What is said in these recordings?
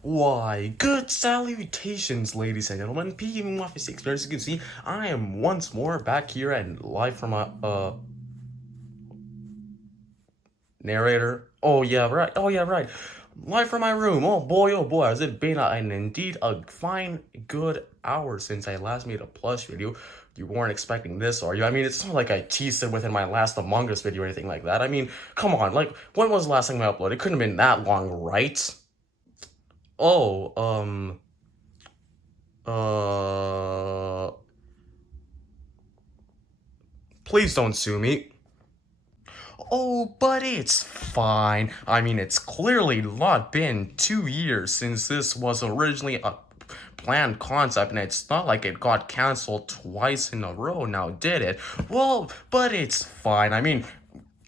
Why, good salutations, ladies and gentlemen. Peashooter Office Experience. As you can see, I am once more back here and live from my narrator. Oh yeah, right. Oh yeah, right. Live from my room. Oh boy, has it been and indeed a fine good hour since I last made a plush video. You weren't expecting this, are you? I mean, it's not like I teased it within my last Among Us video or anything like that. I mean, come on, like, when was the last time I uploaded? It couldn't have been that long, right? Oh, uh, please don't sue me. Oh, but it's fine. I mean, it's clearly not been 2 years since this was originally a planned concept, and it's not like it got canceled twice in a row now, did it? Well, but it's fine. I mean,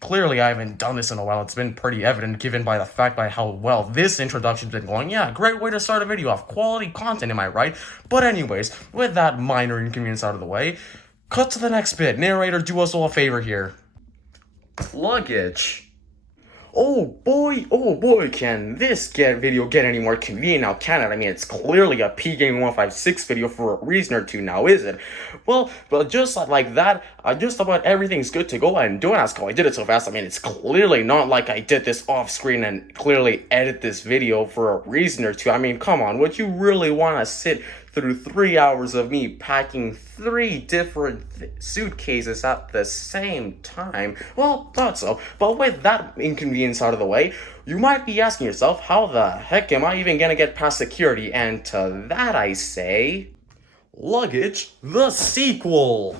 clearly I haven't done this in a while. It's been pretty evident given by the fact by how well this introduction's been going. Yeah, great way to start a video off. Quality content, am I right? But anyways, with that minor inconvenience out of the way, cut to the next bit. Narrator, do us all a favor here. Luggage. Oh boy, can this video get any more convenient now, can it? I mean, it's clearly a P-Game 156 video for a reason or two now, is it? Well, but just like that, just about everything's good to go, and don't ask how I did it so fast. I mean, it's clearly not like I did this off-screen and clearly edit this video for a reason or two. I mean, come on, would you really want to sit through 3 hours of me packing 3 different suitcases at the same time? Well, thought so. But with that inconvenience out of the way, you might be asking yourself, how the heck am I even gonna get past security? And to that I say, Luggage, the sequel!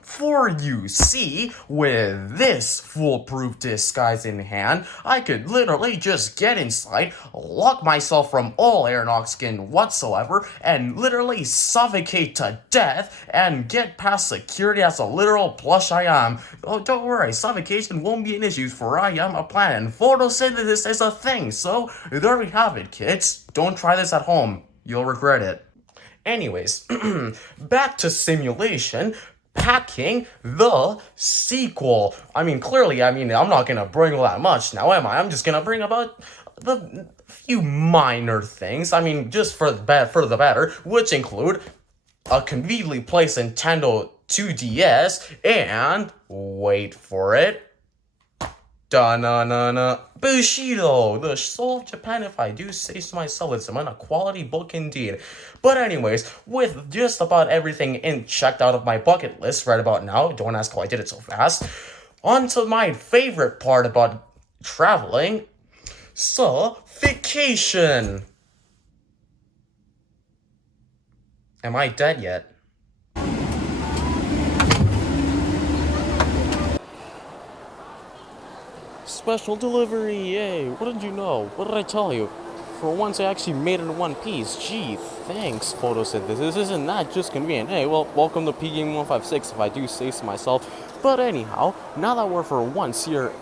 For you see, with this foolproof disguise in hand, I could literally just get inside, lock myself from all aeronaut skin whatsoever, and literally suffocate to death, and get past security as a literal plush I am. Oh, don't worry, suffocation won't be an issue, for I am a plant, and photosynthesis is a thing, so there we have it, kids. Don't try this at home. You'll regret it. Anyways, back to simulation. Packing the sequel. I mean, clearly, I'm not gonna bring all that much now, am I? I'm just gonna bring about the few minor things. I mean, just for the better, which include a conveniently placed Nintendo 2DS and, wait for it, da-na-na-na, Bushido, the soul of Japan, if I do say so myself. It's a quality book indeed. But anyways, with just about everything checked out of my bucket list right about now, don't ask how I did it so fast, on to my favorite part about traveling, vacation. Am I dead yet? Special delivery, yay! What did you know? What did I tell you? For once I actually made it in one piece. Gee, thanks, photosynthesis. Isn't that just convenient? Hey, well, welcome to P-Game 156, if I do say so myself. But anyhow, now that we're for once here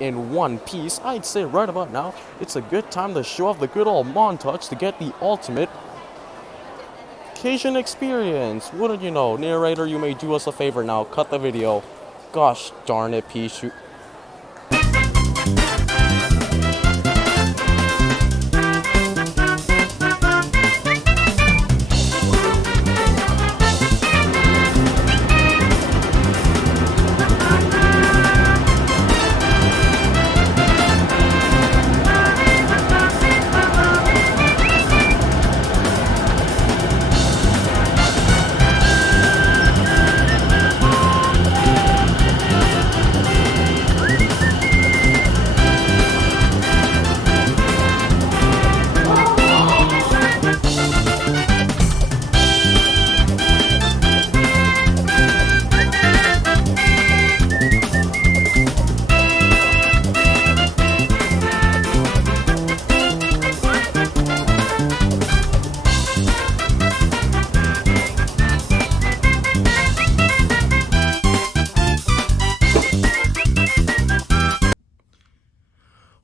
in one piece, I'd say right about now, it's a good time to show off the good old montage to get the ultimate vacation experience. What did you know? Narrator, you may do us a favor now. Cut the video. Gosh darn it, Peashooter.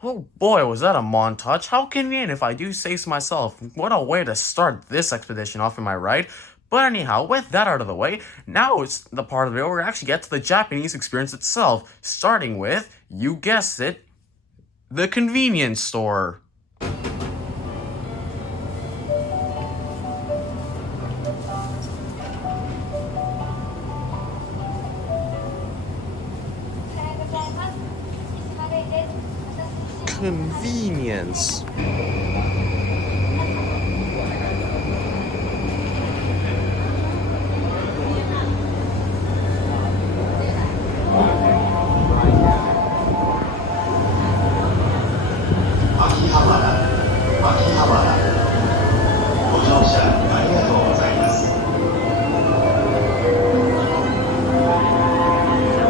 Oh boy, was that a montage. How convenient, if I do say so myself. What a way to start this expedition off, am I right? But anyhow, with that out of the way, now it's the part of the video where we actually get to the Japanese experience itself, starting with, you guessed it, the convenience store. convenience. Here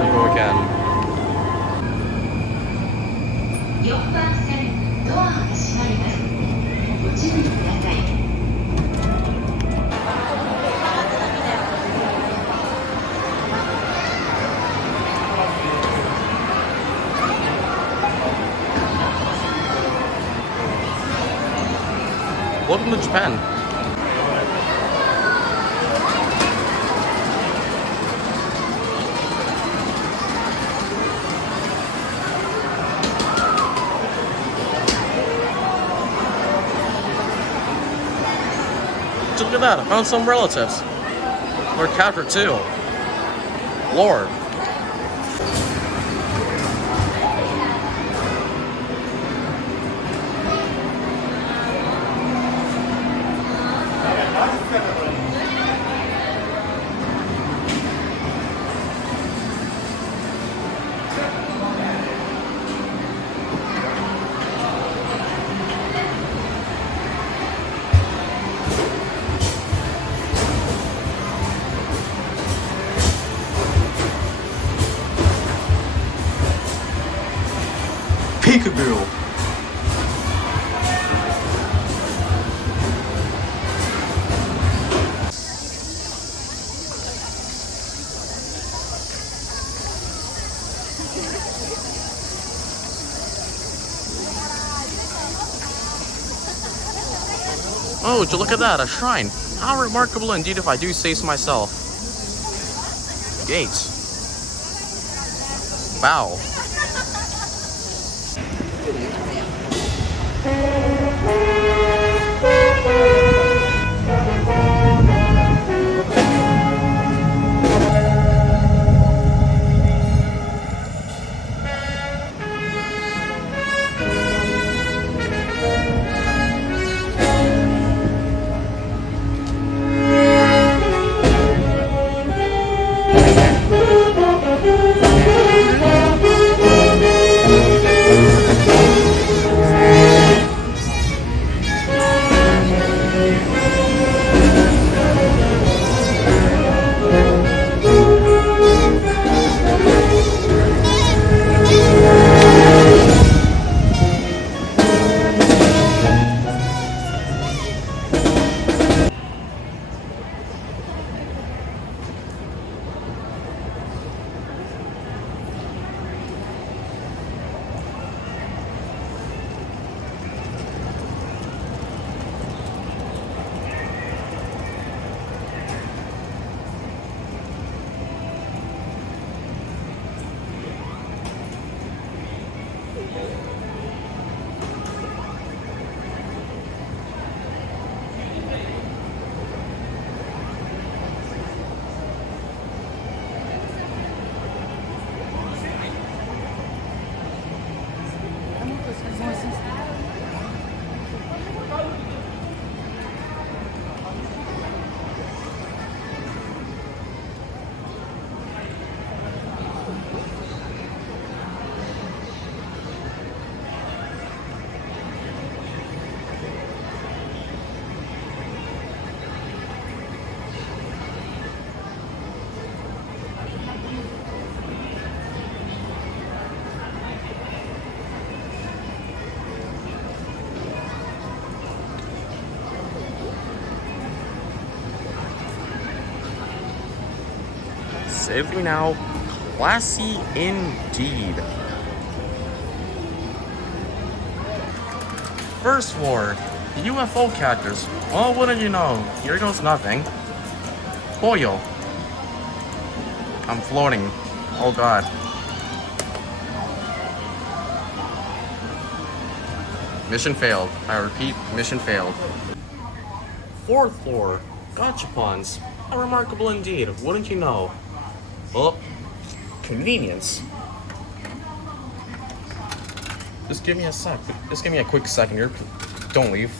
we go again. 4番線ドアが閉まります。ご注意ください。Welcome to Japan. Just look at that, I found some relatives. We're captured too. Lord. Peekaboo. Oh, would you look at that, a shrine. How remarkable indeed, if I do say so myself. Gates. Wow. Save me now. Classy indeed. First floor, UFO catchers. Well, wouldn't you know? Here goes nothing. Pollo. I'm floating. Oh god. Mission failed. I repeat, mission failed. Fourth floor, gachapons. How remarkable indeed, wouldn't you know? Well, convenience. Just give me a sec. Just give me a quick second here. Don't leave.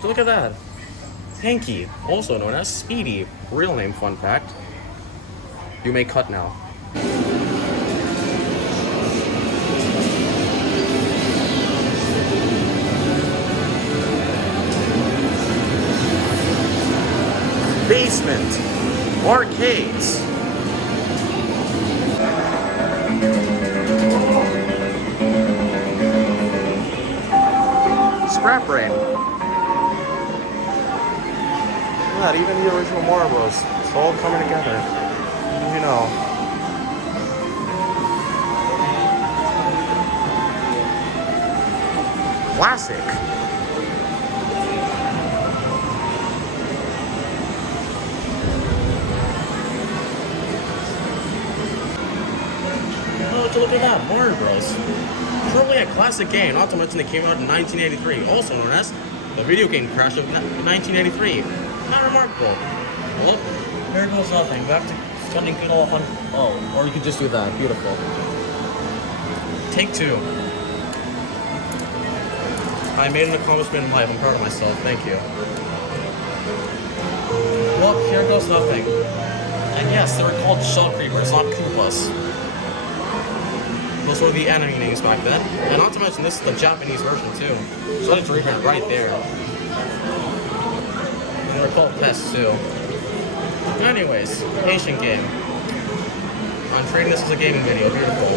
So look at that. Hanky, also known as Speedy. Real name, fun fact. You may cut now. Basement. Arcades. Scrap brain. Not even the original marbles. It's all coming together. You know. Classic. Oh, look at that, Mario Bros. Truly a classic game, not to mention it came out in 1983, also known as the video game crash of 1983. Not remarkable. Well, there goes nothing. Back to spending good old Oh, or you could just do that. Beautiful. Take two. I made an accomplishment in life. I'm proud of myself. Thank you. Well, here goes nothing. And yes, they were called Shell Creepers, not Koopas. Those were the enemy names back then. And not to mention, this is the Japanese version too. So let's read it right there. They were called pests too. Anyways, Asian game. I'm treating this as a gaming video. Beautiful.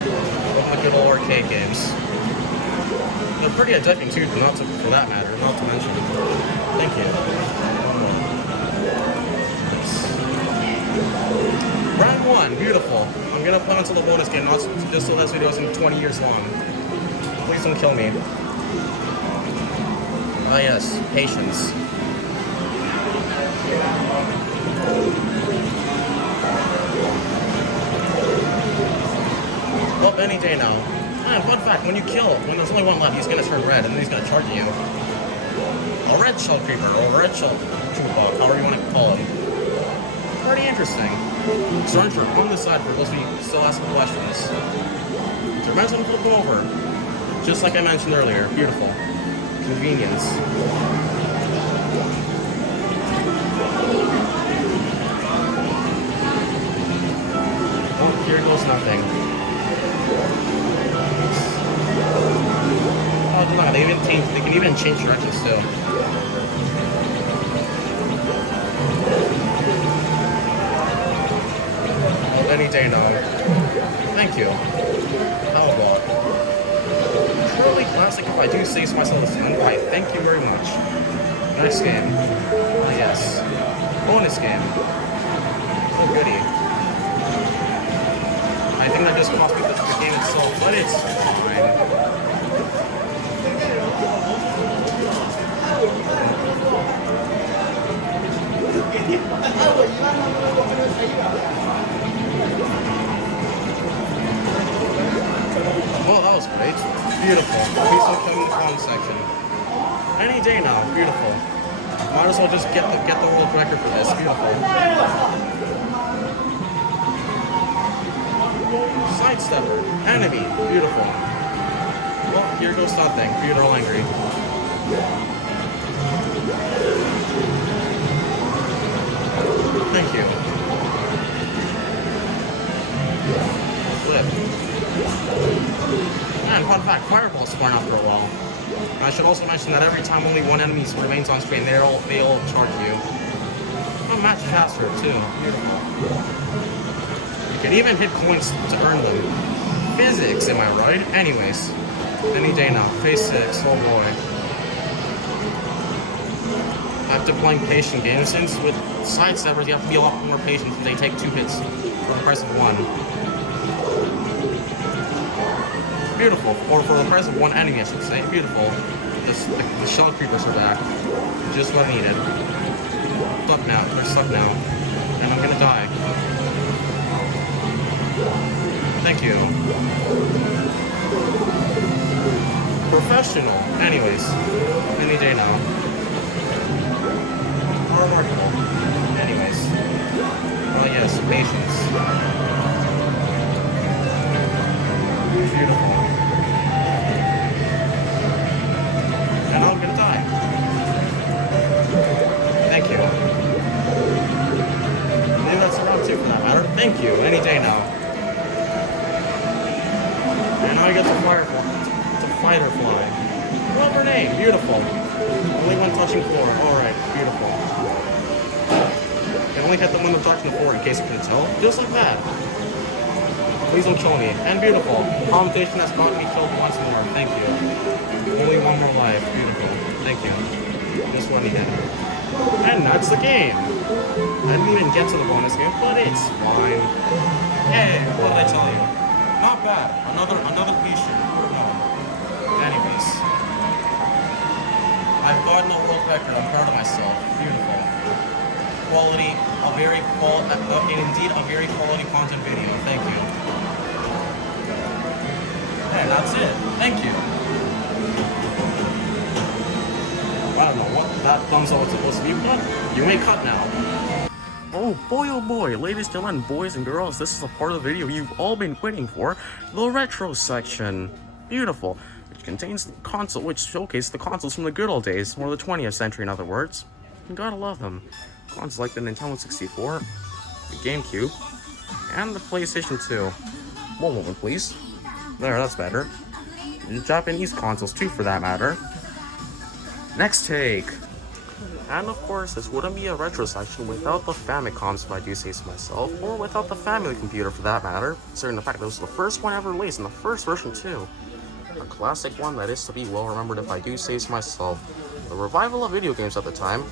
The good old arcade games. They're pretty addicting too, but not to, for that matter, not to mention. Thank you. Round 1, beautiful. I'm gonna put onto the bonus game, not just so this video isn't 20 years long. Please don't kill me. Ah yes, patience. Well, any day now. Ah, fun fact, when there's only one left, he's gonna turn red, and then he's gonna charge you. A red shell creeper, or a red shell Koopa, however you want to call him. Pretty interesting. Search on the side for those of you who still asking questions. So imagine flip them over. Just like I mentioned earlier. Beautiful. Convenience. Oh, here goes nothing. Oh, look, they can even change directions too. Any day now. Thank you. How about? Truly classic if I do say so myself. Why, thank you very much. Nice game. Yes. Bonus game. Oh goody. I think that just cost me the game itself, but it's fine. Well, that was great. Beautiful. Please don't come in the comment section. Any day now. Beautiful. Might as well just get the world record for this. Beautiful. Sidestepper. Enemy. Beautiful. Well, here goes nothing. Beautiful angry. Thank you. Flip. And fun fact, fireballs spawn after a while. And I should also mention that every time only one enemy remains on screen, they all charge you. Oh, match faster too. Beautiful. You can even hit points to earn them. Physics, am I right? Anyways, any day now. Phase 6. Oh boy. After playing patient games, since with sidesteppers you have to be a lot more patient because they take 2 hits for the price of 1. Beautiful. Or for the price of 1 enemy, I should say. Beautiful. The shell creepers are back. Just what I needed. Stuck now. They're stuck now. And I'm gonna die. Thank you. Professional. Anyways, any day now. Remarkable. Anyways. Oh yes, patience. Beautiful. And I'm gonna die. Thank you. Maybe that's round 2 for that matter. Thank you. Any day now. And now I get to fighter fly. Well, grenade. Beautiful. Only one touching floor. Alright. Beautiful. I only hit the one that's touching the floor in case you couldn't tell. Just like that. Please don't kill me. And beautiful. Competition has gotten me killed once more. Thank you. Only one more life. Beautiful. Thank you. Just one again. And that's the game. I didn't even get to the bonus game, but it's fine. Hey, what did I tell you? Not bad. Another Peashooter. No. Anyways. I've gotten a world record. I'm proud of myself. Beautiful. Quality, indeed a very quality content video. Thank you. And that's it. Thank you. I don't know what that thumbs up was supposed to be, but you may cut now. Oh boy, ladies and gentlemen, boys and girls, this is a part of the video you've all been waiting for, the retro section. Beautiful. Which contains the console, which showcases the consoles from the good old days, or the 20th century in other words. You gotta love them. Consoles like the Nintendo 64, the GameCube, and the PlayStation 2. One moment, please. There, that's better. The Japanese consoles too, for that matter. Next take. And of course, this wouldn't be a retro section without the Famicoms, if I do say so myself, or without the Family Computer for that matter, considering the fact that it was the first one ever released, and the first version too. A classic one that is to be well remembered, if I do say so myself. The revival of video games at the time.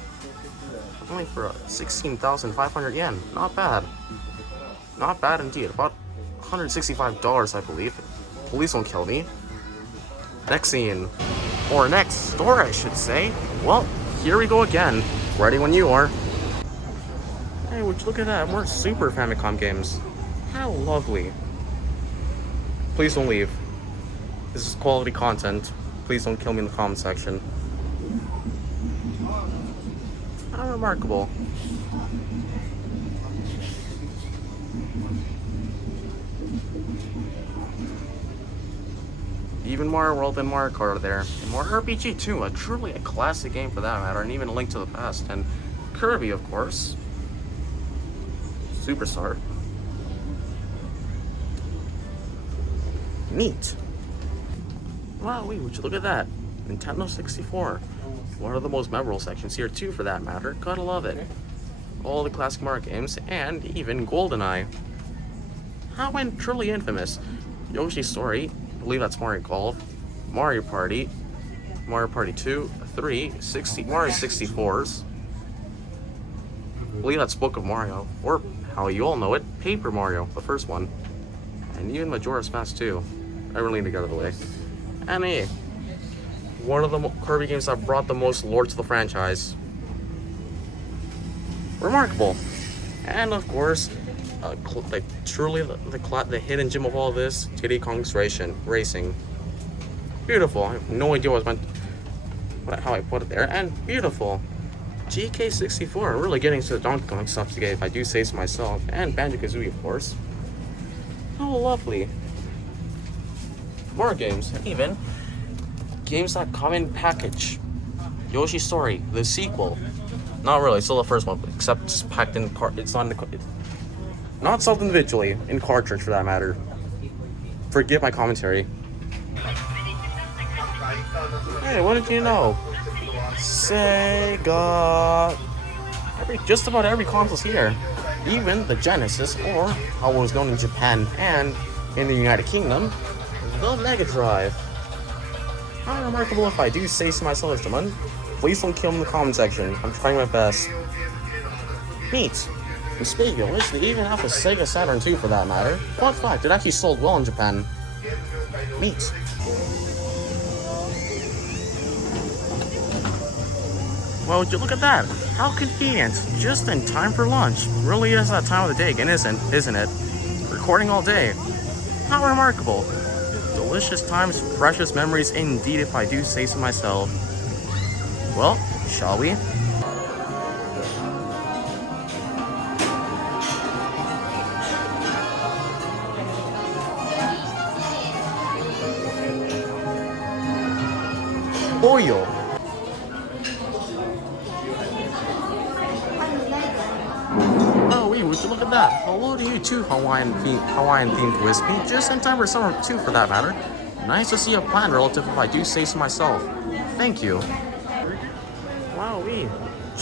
Only for 16,500 yen. Not bad. Not bad indeed. About $165, I believe. Police won't kill me. Next scene. Or next store, I should say. Well, here we go again. Ready when you are. Hey, would you look at that? More Super Famicom games. How lovely. Please don't leave. This is quality content. Please don't kill me in the comment section. How remarkable. Even Mario World and Mario Kart are there. And Mario RPG 2, truly a classic game for that matter, and even a Link to the Past. And Kirby, of course. Superstar. Neat. Wow, wait, would you look at that? Nintendo 64. One of the most memorable sections here too, for that matter. Gotta love it. All the classic Mario games, and even GoldenEye. How went truly infamous? Yoshi's Story, I believe that's Mario Golf, Mario Party 2, 3, Mario 64s. I believe that's Book of Mario, or how you all know it, Paper Mario, the first one. And even Majora's Mask 2. I really need to get out of the way. And hey, one of the Kirby games that brought the most lore to the franchise. Remarkable. And of course, truly the hidden gem of all this, Diddy Kong's Racing. Beautiful. I have no idea what I was meant, how I put it there. And beautiful. GK64, really getting to the Donkey Kong stuff today, if I do say so myself. And Banjo-Kazooie, of course. How lovely. More games, even games that come in package. Yoshi's Story, the sequel. Not really, still the first one, except it's packed in it's not sold individually, in cartridge for that matter. Forgive my commentary. Hey, what did you know? Sega. Just about every console's here. Even the Genesis, or how it was known in Japan and in the United Kingdom, the Mega Drive. How remarkable, if I do say so myself, gentlemen. Please don't kill me in the comment section. I'm trying my best. Neat. And speaking of which, they even have a Sega Saturn 2 for that matter. Fun fact, it actually sold well in Japan. Neat. Well, would you look at that? How convenient. Just in time for lunch. Really is that time of the day again, isn't it? Recording all day. How remarkable. Delicious times, precious memories indeed, if I do say so myself. Well, shall we? Oyo! Oh, wait, would you look at that? Hello to you too, Hawaiian-themed Wispy. Just in time for summer too, for that matter. Nice to see a plan relative, if I do say so myself. Thank you. Wow, would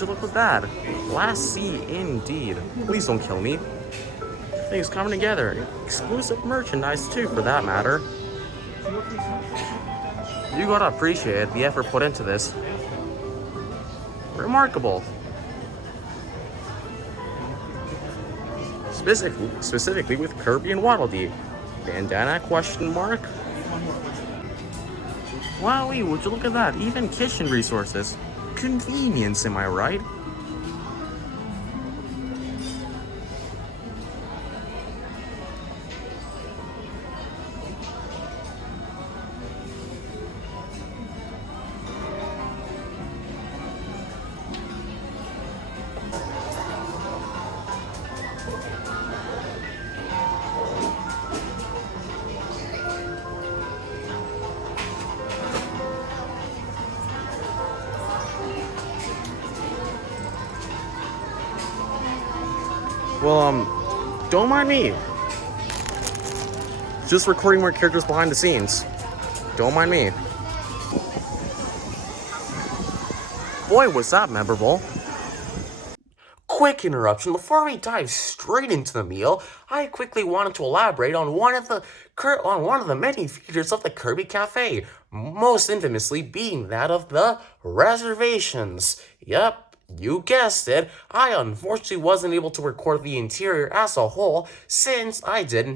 you look at that? Class C indeed. Please don't kill me. Things coming together. Exclusive merchandise too, for that matter. You gotta appreciate the effort put into this. Remarkable. Specifically with Kirby and Waddle Dee. Bandana question mark? Wowee, would you look at that? Even kitchen resources. Convenience, am I right? Well, don't mind me. Just recording more characters behind the scenes. Don't mind me. Boy, was that memorable. Quick interruption. Before we dive straight into the meal, I quickly wanted to elaborate on one of the many features of the Kirby Cafe, most infamously being that of the reservations. Yep. You guessed it, I unfortunately wasn't able to record the interior as a whole since I didn't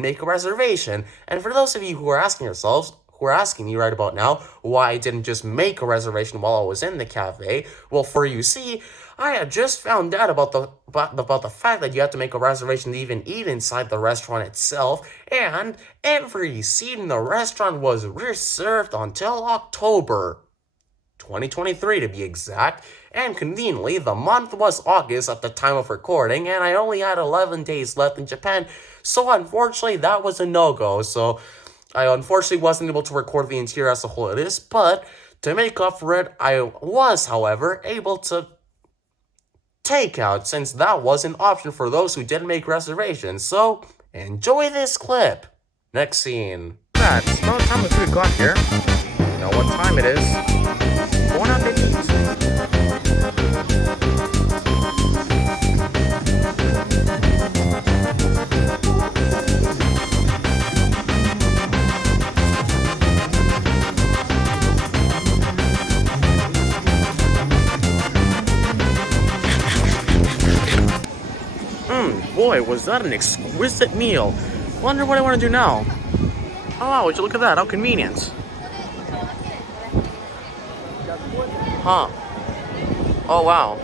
make a reservation. And for those of you who are asking me right about now why I didn't just make a reservation while I was in the cafe, well, for you see, I had just found out about the fact that you have to make a reservation to even eat inside the restaurant itself, and every seat in the restaurant was reserved until October 2023 to be exact, and conveniently, the month was August at the time of recording, and I only had 11 days left in Japan, so unfortunately, that was a no-go, so I unfortunately wasn't able to record the interior as a whole of this, but to make up for it, I was, however, able to take out, since that was an option for those who didn't make reservations, so enjoy this clip. Next scene. It's about time the food got here. You know what time it is. Bon appetit! Boy, was that an exquisite meal. Wonder what I want to do now. Oh wow, would you look at that, how convenient. Huh. Oh wow.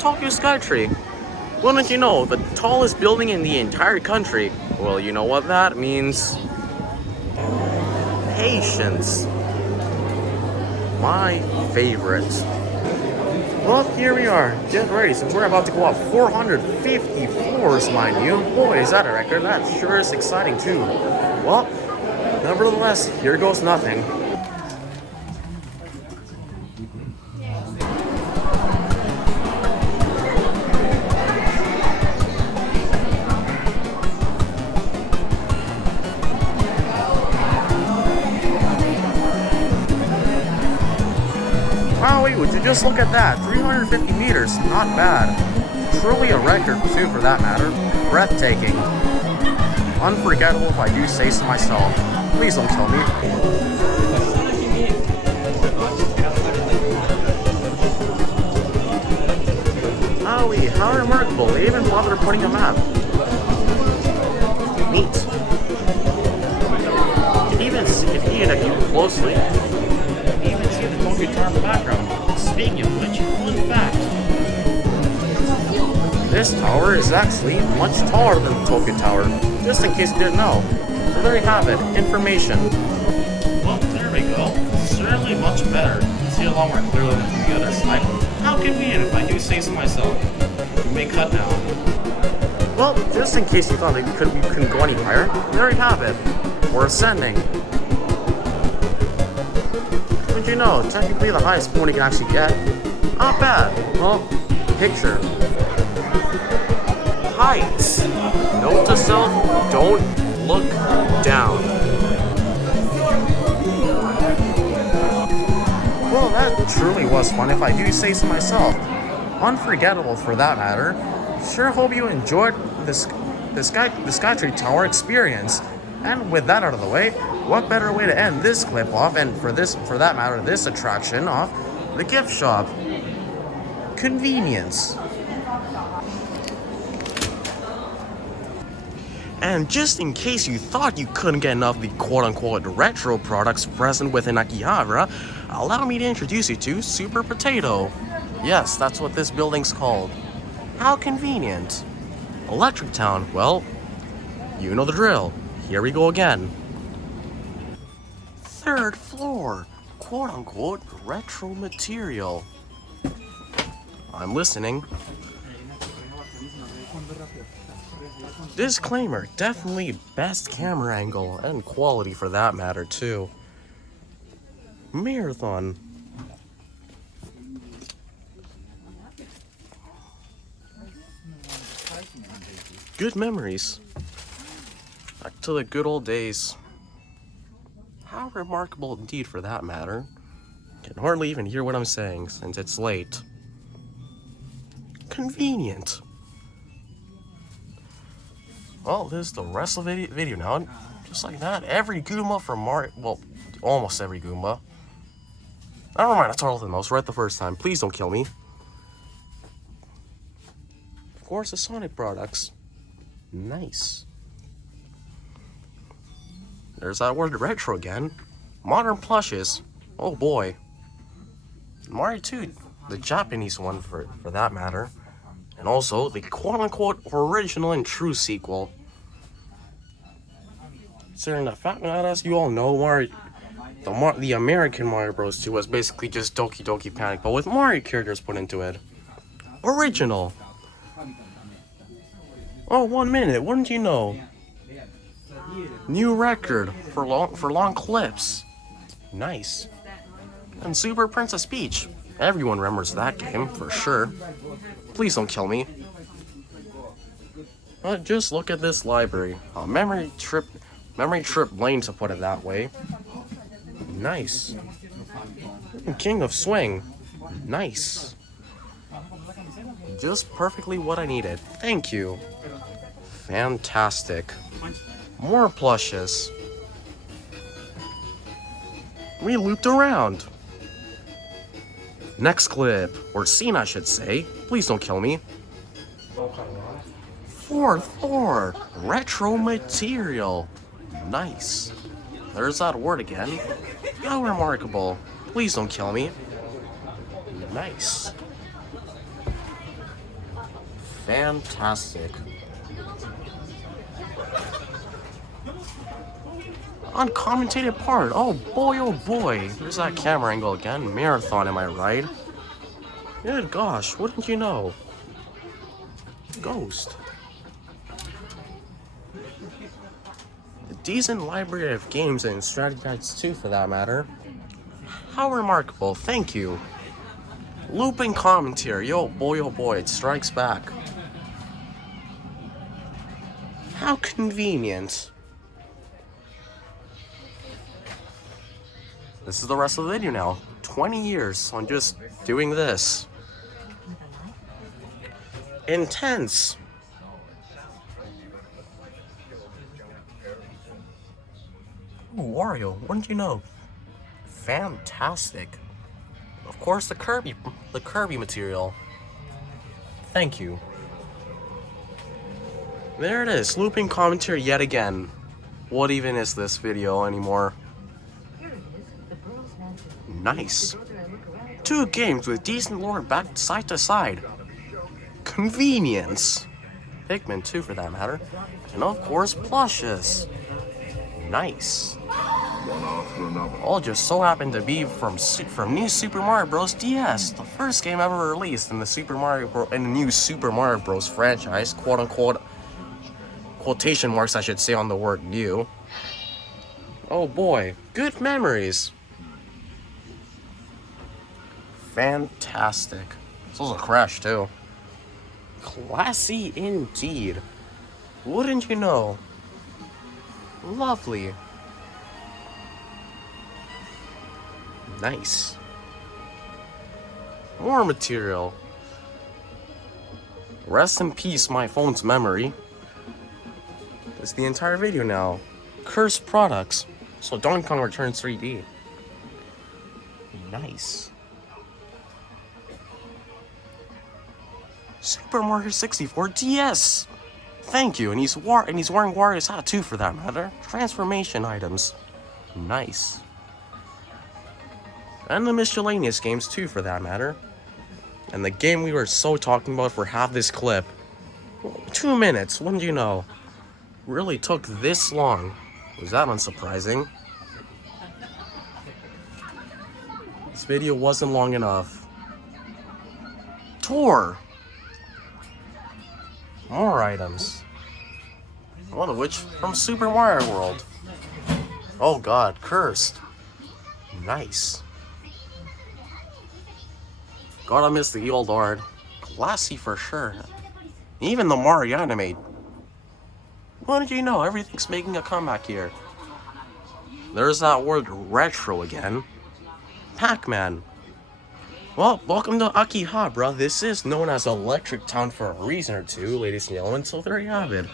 Tokyo Skytree. Wouldn't you know, the tallest building in the entire country. Well, you know what that means. Patience. My favorite. Well, here we are. Get ready, since we're about to go up 450 floors, mind you. Boy, is that a record. That sure is exciting, too. Well, nevertheless, here goes nothing. Wow, wait, would you just look at that? 350 meters, not bad. Truly a record, too, for that matter. Breathtaking. Unforgettable, if I do say so myself. Please don't kill me. Owie, how remarkable. They even bothered putting a map. Neat. If you look closely, even see the Tokyo Tower in the background. Speaking of which, fun fact. This tower is actually much taller than the Tokyo Tower, just in case you didn't know. So there you have it, information. Well, there we go. Certainly much better. See a lot more clearly than the other side. How convenient if I do say so myself. We may cut now. Well, just in case you thought we couldn't go any higher, there you have it. We're ascending. Did you know, technically the highest point you can actually get? Not bad. Well, picture. Heights. Note to self, don't look down. Well, that truly was fun if I do say so myself. Unforgettable for that matter. Sure hope you enjoyed the Skytree Tower experience. And with that out of the way, what better way to end this clip off, and for that matter, this attraction off, the gift shop. Convenience. And just in case you thought you couldn't get enough of the quote-unquote retro products present within Akihabara, allow me to introduce you to Super Potato. Yes, that's what this building's called. How convenient. Electric Town, well, you know the drill. Here we go again. Third floor, quote-unquote retro material. I'm listening. Disclaimer, definitely best camera angle and quality for that matter too. Marathon. Good memories. Back to the good old days. How remarkable indeed for that matter. Can hardly even hear what I'm saying since it's late. Convenient. Well, this is the rest of the video now. Just like that, every Goomba from Mario, well, almost every Goomba. Never mind, I startled the most right the first time. Please don't kill me. Of course, the Sonic products. Nice. There's that word retro again. Modern plushes. Oh boy. Mario 2, the Japanese one for that matter. And also the quote-unquote original and true sequel. Considering the fact that, as you all know, the American Mario Bros. 2 was basically just Doki Doki Panic, but with Mario characters put into it. Original. Oh, 1 minute, wouldn't you know? New record for long clips. Nice. And Super Princess Peach. Everyone remembers that game, for sure. Please don't kill me. But just look at this library. A memory trip lane, to put it that way. Nice. King of Swing. Nice. Just perfectly what I needed. Thank you. Fantastic. More plushes. We looped around. Next clip, or scene I should say. Please don't kill me. Fourth floor, retro material. Nice. There's that word again. How remarkable. Please don't kill me. Nice. Fantastic. Uncommentated part. Oh boy. There's that camera angle again. Marathon, am I right? Good gosh, wouldn't you know? Ghost. A decent library of games and strategy guides too, for that matter. How remarkable, thank you. Looping commentary, oh boy, it strikes back. How convenient. This is the rest of the video now. 20 years on just doing this. Intense. Ooh, Wario, wouldn't you know? Fantastic. Of course, the Kirby material. Thank you. There it is, looping commentary yet again. What even is this video anymore? Nice. 2 games with decent lore back side to side. Convenience. Pikmin 2 for that matter. And of course, plushes. Nice. All just so happened to be from New Super Mario Bros. DS, the first game ever released in the new Super Mario Bros. Franchise, quote unquote, quotation marks I should say on the word new. Oh boy, good memories. Fantastic. This was a crash too. Classy indeed. Wouldn't you know? Lovely. Nice. More material. Rest in peace, my phone's memory. That's the entire video now. Cursed products. So Donkey Kong Returns 3D. Nice. Super Mario 64 DS. Thank you, and he's wearing Wario's hat too, for that matter. Transformation items. Nice. And the miscellaneous games too, for that matter. And the game we were so talking about for half this clip. 2 minutes, wouldn't you know? Really took this long. Was that unsurprising? This video wasn't long enough. Tour! More items. One of which from Super Mario World. Oh god, cursed. Nice. Gotta miss the old art. Classy for sure. Even the Mario animate. What did you know? Everything's making a comeback here. There's that word retro again. Pac-Man. Well, welcome to Akihabara. This is known as Electric Town for a reason or two, ladies and gentlemen, so there you have it.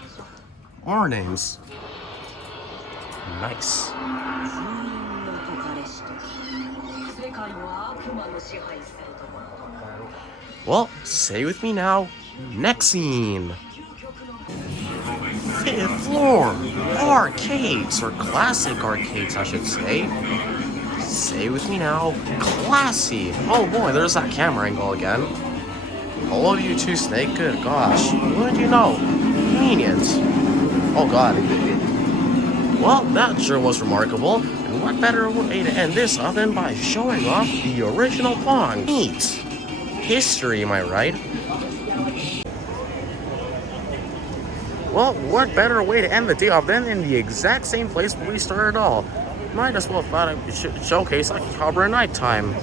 More names. Nice. Well, say with me now. Next scene. 5th floor. Arcades, or classic arcades, I should say. Say with me now. Classy. Oh boy, there's that camera angle again. Hello, you two, Snake. Good gosh. What did you know? Convenient. Oh god. Well, that sure was remarkable. And what better way to end this than by showing off the original Pong? Neat. History, am I right? Well, what better way to end the day off than in the exact same place where we started it all? Might as well thought I should showcase Akihabara at nighttime.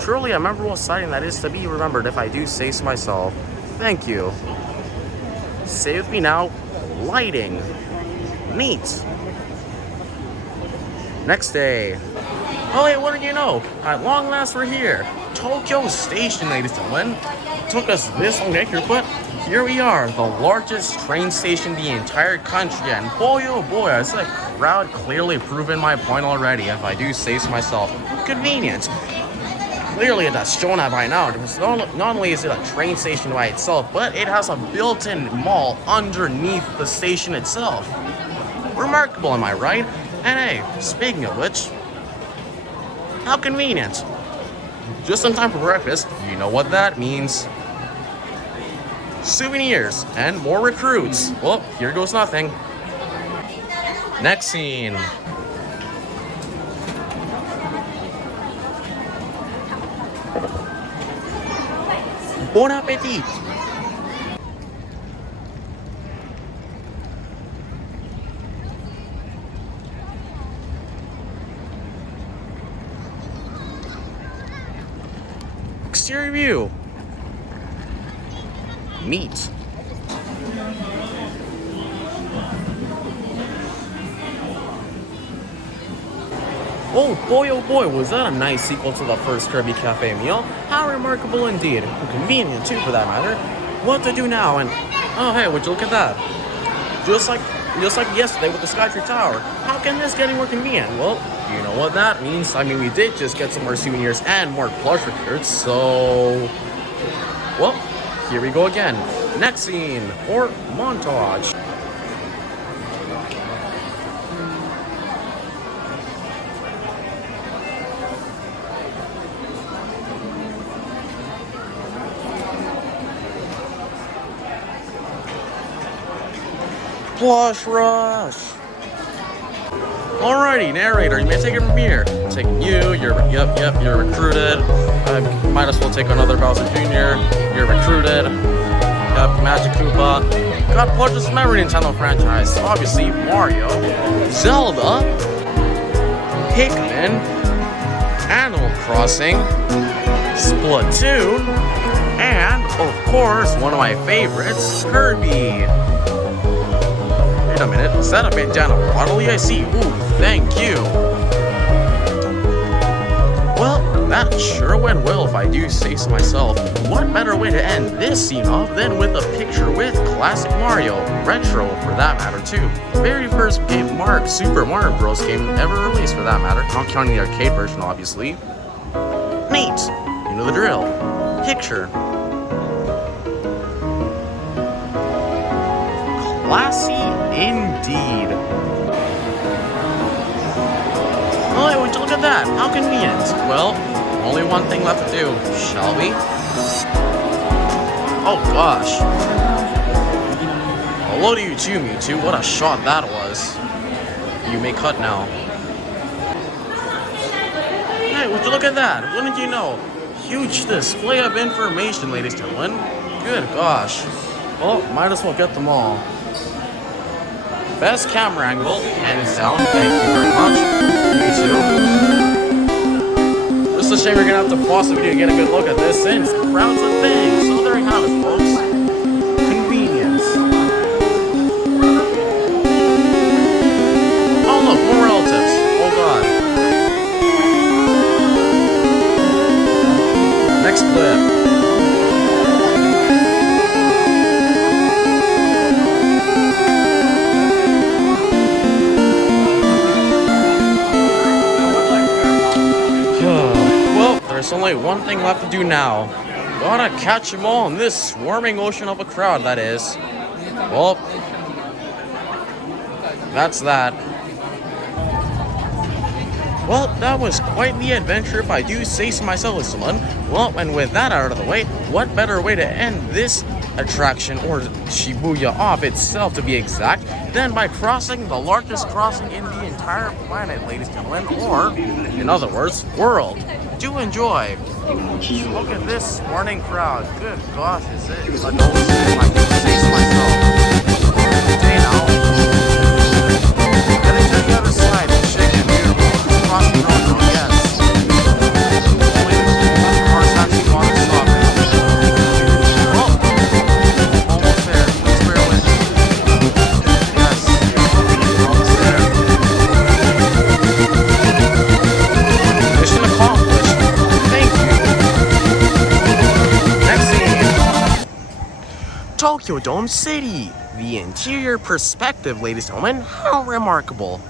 Truly a memorable sighting that is to be remembered, if I do say so myself. Thank you. Say with me now, lighting. Neat. Next day. Oh wait, what did you know? At long last we're here. Tokyo Station, ladies and gentlemen. Took us this long to get here, but here we are, the largest train station in the entire country, and boy oh boy, it's a crowd clearly proven my point already, if I do say so myself. Convenient. Clearly it has shown that by now, because not only is it a train station by itself, but it has a built-in mall underneath the station itself. Remarkable, am I right? And hey, speaking of which, how convenient. Just in time for breakfast, you know what that means. Souvenirs and more recruits. Well, here goes nothing. Next scene. Bon appetit. Exterior view. Neat. Oh boy, was that a nice sequel to the first Kirby Cafe meal? How remarkable indeed. Convenient too, for that matter. What to do now, and oh hey, would you look at that? Just like yesterday with the Skytree Tower. How can this get any more convenient? Well, you know what that means. I mean, we did just get some more souvenirs and more plush recruits, so... Well, here we go again. Next scene, or montage. Plush Rush. Alrighty, narrator, you may take it from here. I'm taking you, you're recruited. Might as well take another Bowser Jr. You're recruited. Yep, Magic Koopa. Got purchased from every Nintendo franchise. Obviously, Mario, Zelda, Pikmin, Animal Crossing, Splatoon, and, of course, one of my favorites, Kirby. Wait a minute, is that a bandana Waddle I see? Ooh, thank you. Well, that sure went well if I do say so myself. What better way to end this scene off than with a picture with classic Mario, retro for that matter too. The very first Super Mario Bros. Game ever released for that matter, not counting the arcade version obviously. Neat, you know the drill. Picture. Classy indeed. Oh, would you look at that? How convenient. Well, only one thing left to do, shall we? Oh gosh. Hello to you too, Mewtwo. What a shot that was. You may cut now. Hey, would you look at that? Wouldn't you know? Huge display of information, ladies and gentlemen. Good gosh. Well, might as well get them all. Best camera angle, hands down. Thank you very much. You too. Just a shame you're gonna have to pause the video to get a good look at this since crowds of things. So there you have it, folks. Convenience. Oh look, more relatives. Oh god. Next clip. There's only one thing left to do now. Gotta catch them all in this swarming ocean of a crowd, that is. Well, that's that. Well, that was quite the adventure if I do say so myself, someone. Well, and with that out of the way, what better way to end this attraction, or Shibuya off itself to be exact, than by crossing the largest crossing in the entire planet, ladies and gentlemen, or, in other words, world. Do enjoy. Look at this morning crowd. Good gosh, is it? I don't say so myself. Hey now. Heading to the other side and shaking beautiful. Across the road, oh yes. Only the cars actually want to stop it. Oh, almost there. Please bear with me. Yes, almost there. Mission accomplished. Tokyo Dome City! The interior perspective, ladies and gentlemen, how remarkable!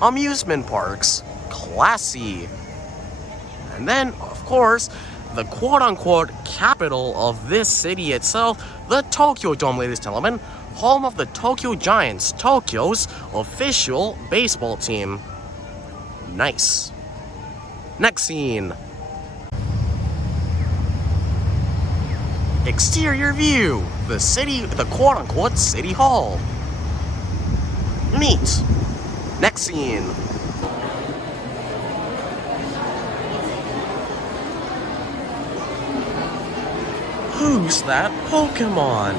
Amusement parks, classy! And then, of course, the quote-unquote capital of this city itself, the Tokyo Dome, ladies and gentlemen, home of the Tokyo Giants, Tokyo's official baseball team. Nice. Next scene. Exterior view. The quote-unquote city hall. Neat. Next scene. Who's that Pokemon?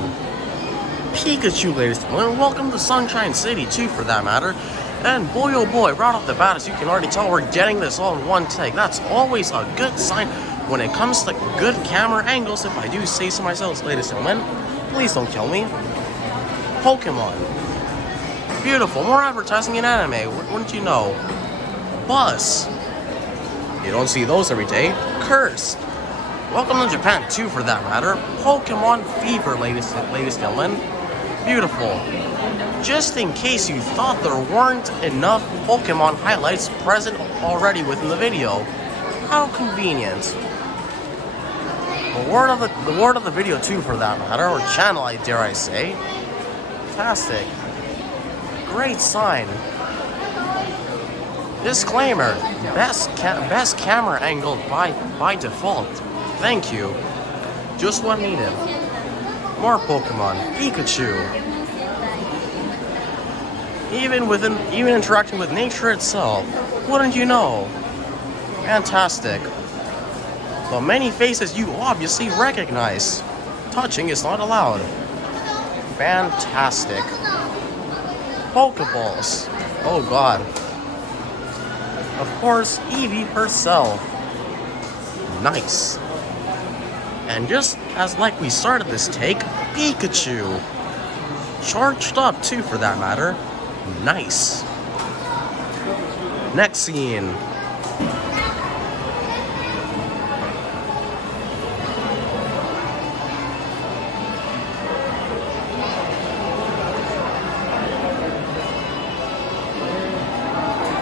Pikachu, ladies and gentlemen. Welcome to Sunshine City, too, for that matter. And boy, oh boy, right off the bat, as you can already tell, we're getting this all in one take. That's always a good sign when it comes to good camera angles, if I do say so myself, ladies and gentlemen. Please don't kill me. Pokemon. Beautiful. More advertising in anime, wouldn't you know? Buzz. You don't see those every day. Curse. Welcome to Japan, too, for that matter. Pokemon Fever, ladies and gentlemen. Beautiful. Just in case you thought there weren't enough Pokemon highlights present already within the video. How convenient. The word of the video too, for that matter, or channel, dare I say. Fantastic. Great sign. Disclaimer: best camera angle by default. Thank you. Just what needed. More Pokemon. Pikachu. Even interacting with nature itself. Wouldn't you know? Fantastic. The many faces you obviously recognize. Touching is not allowed. Fantastic. Pokeballs. Oh god. Of course, Eevee herself. Nice. And just as like we started this take, Pikachu. Charged up too, for that matter. Nice. Next scene.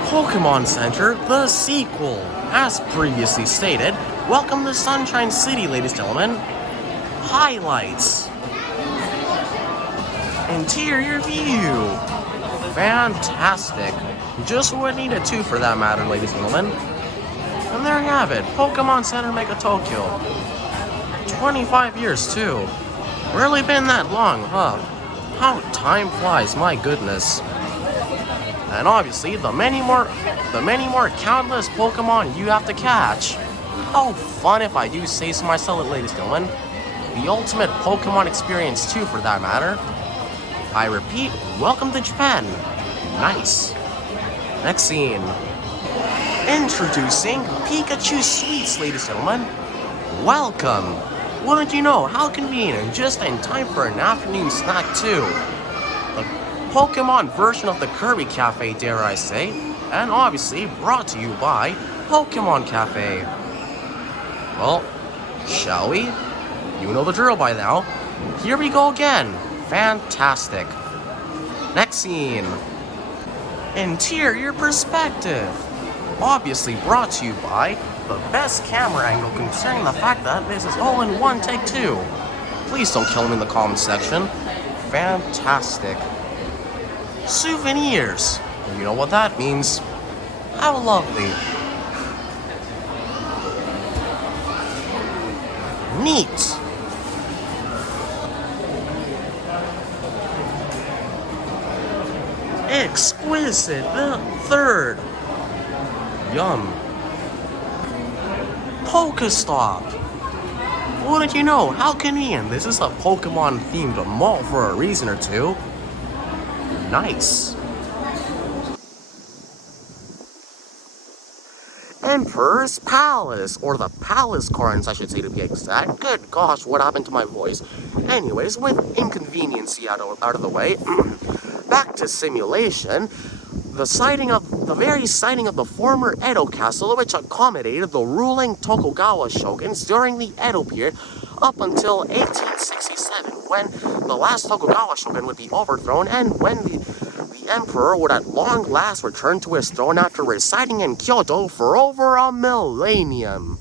Pokemon Center, the sequel. As previously stated, welcome to Sunshine City, ladies and gentlemen. Highlights. Interior view. Fantastic. Just what needed to, for that matter, ladies and gentlemen. And there you have it, Pokemon Center Mega Tokyo. 25 years too. Really been that long, huh? How time flies, my goodness. And obviously, the many more countless Pokemon you have to catch. How fun, if I do say so myself, ladies and gentlemen. The ultimate Pokemon experience too, for that matter. I repeat, welcome to Japan. Nice. Next scene. Introducing Pikachu Sweets, ladies and gentlemen. Welcome. Wouldn't you know, how convenient, just in time for an afternoon snack too. The Pokemon version of the Kirby Cafe, dare I say, and obviously brought to you by Pokemon Cafe. Well, shall we? You know the drill by now. Here we go again. Fantastic. Next scene. Interior perspective. Obviously brought to you by the best camera angle, considering the fact that this is all in one take too. Please don't kill me in the comment section. Fantastic. Souvenirs. You know what that means. How lovely. Neat. Exquisite. The third. Yum. Pokestop. Wouldn't you know, how convenient. This is a Pokemon themed mall for a reason or two. Nice. Emperor's Palace, or the Palace Gardens, I should say to be exact. Good gosh, what happened to my voice? Anyways, with inconveniency out of the way, back to simulation. The very sighting of the former Edo castle, which accommodated the ruling Tokugawa shoguns during the Edo period up until 1867, when the last Tokugawa shogun would be overthrown and when the emperor would at long last return to his throne after residing in Kyoto for over a millennium.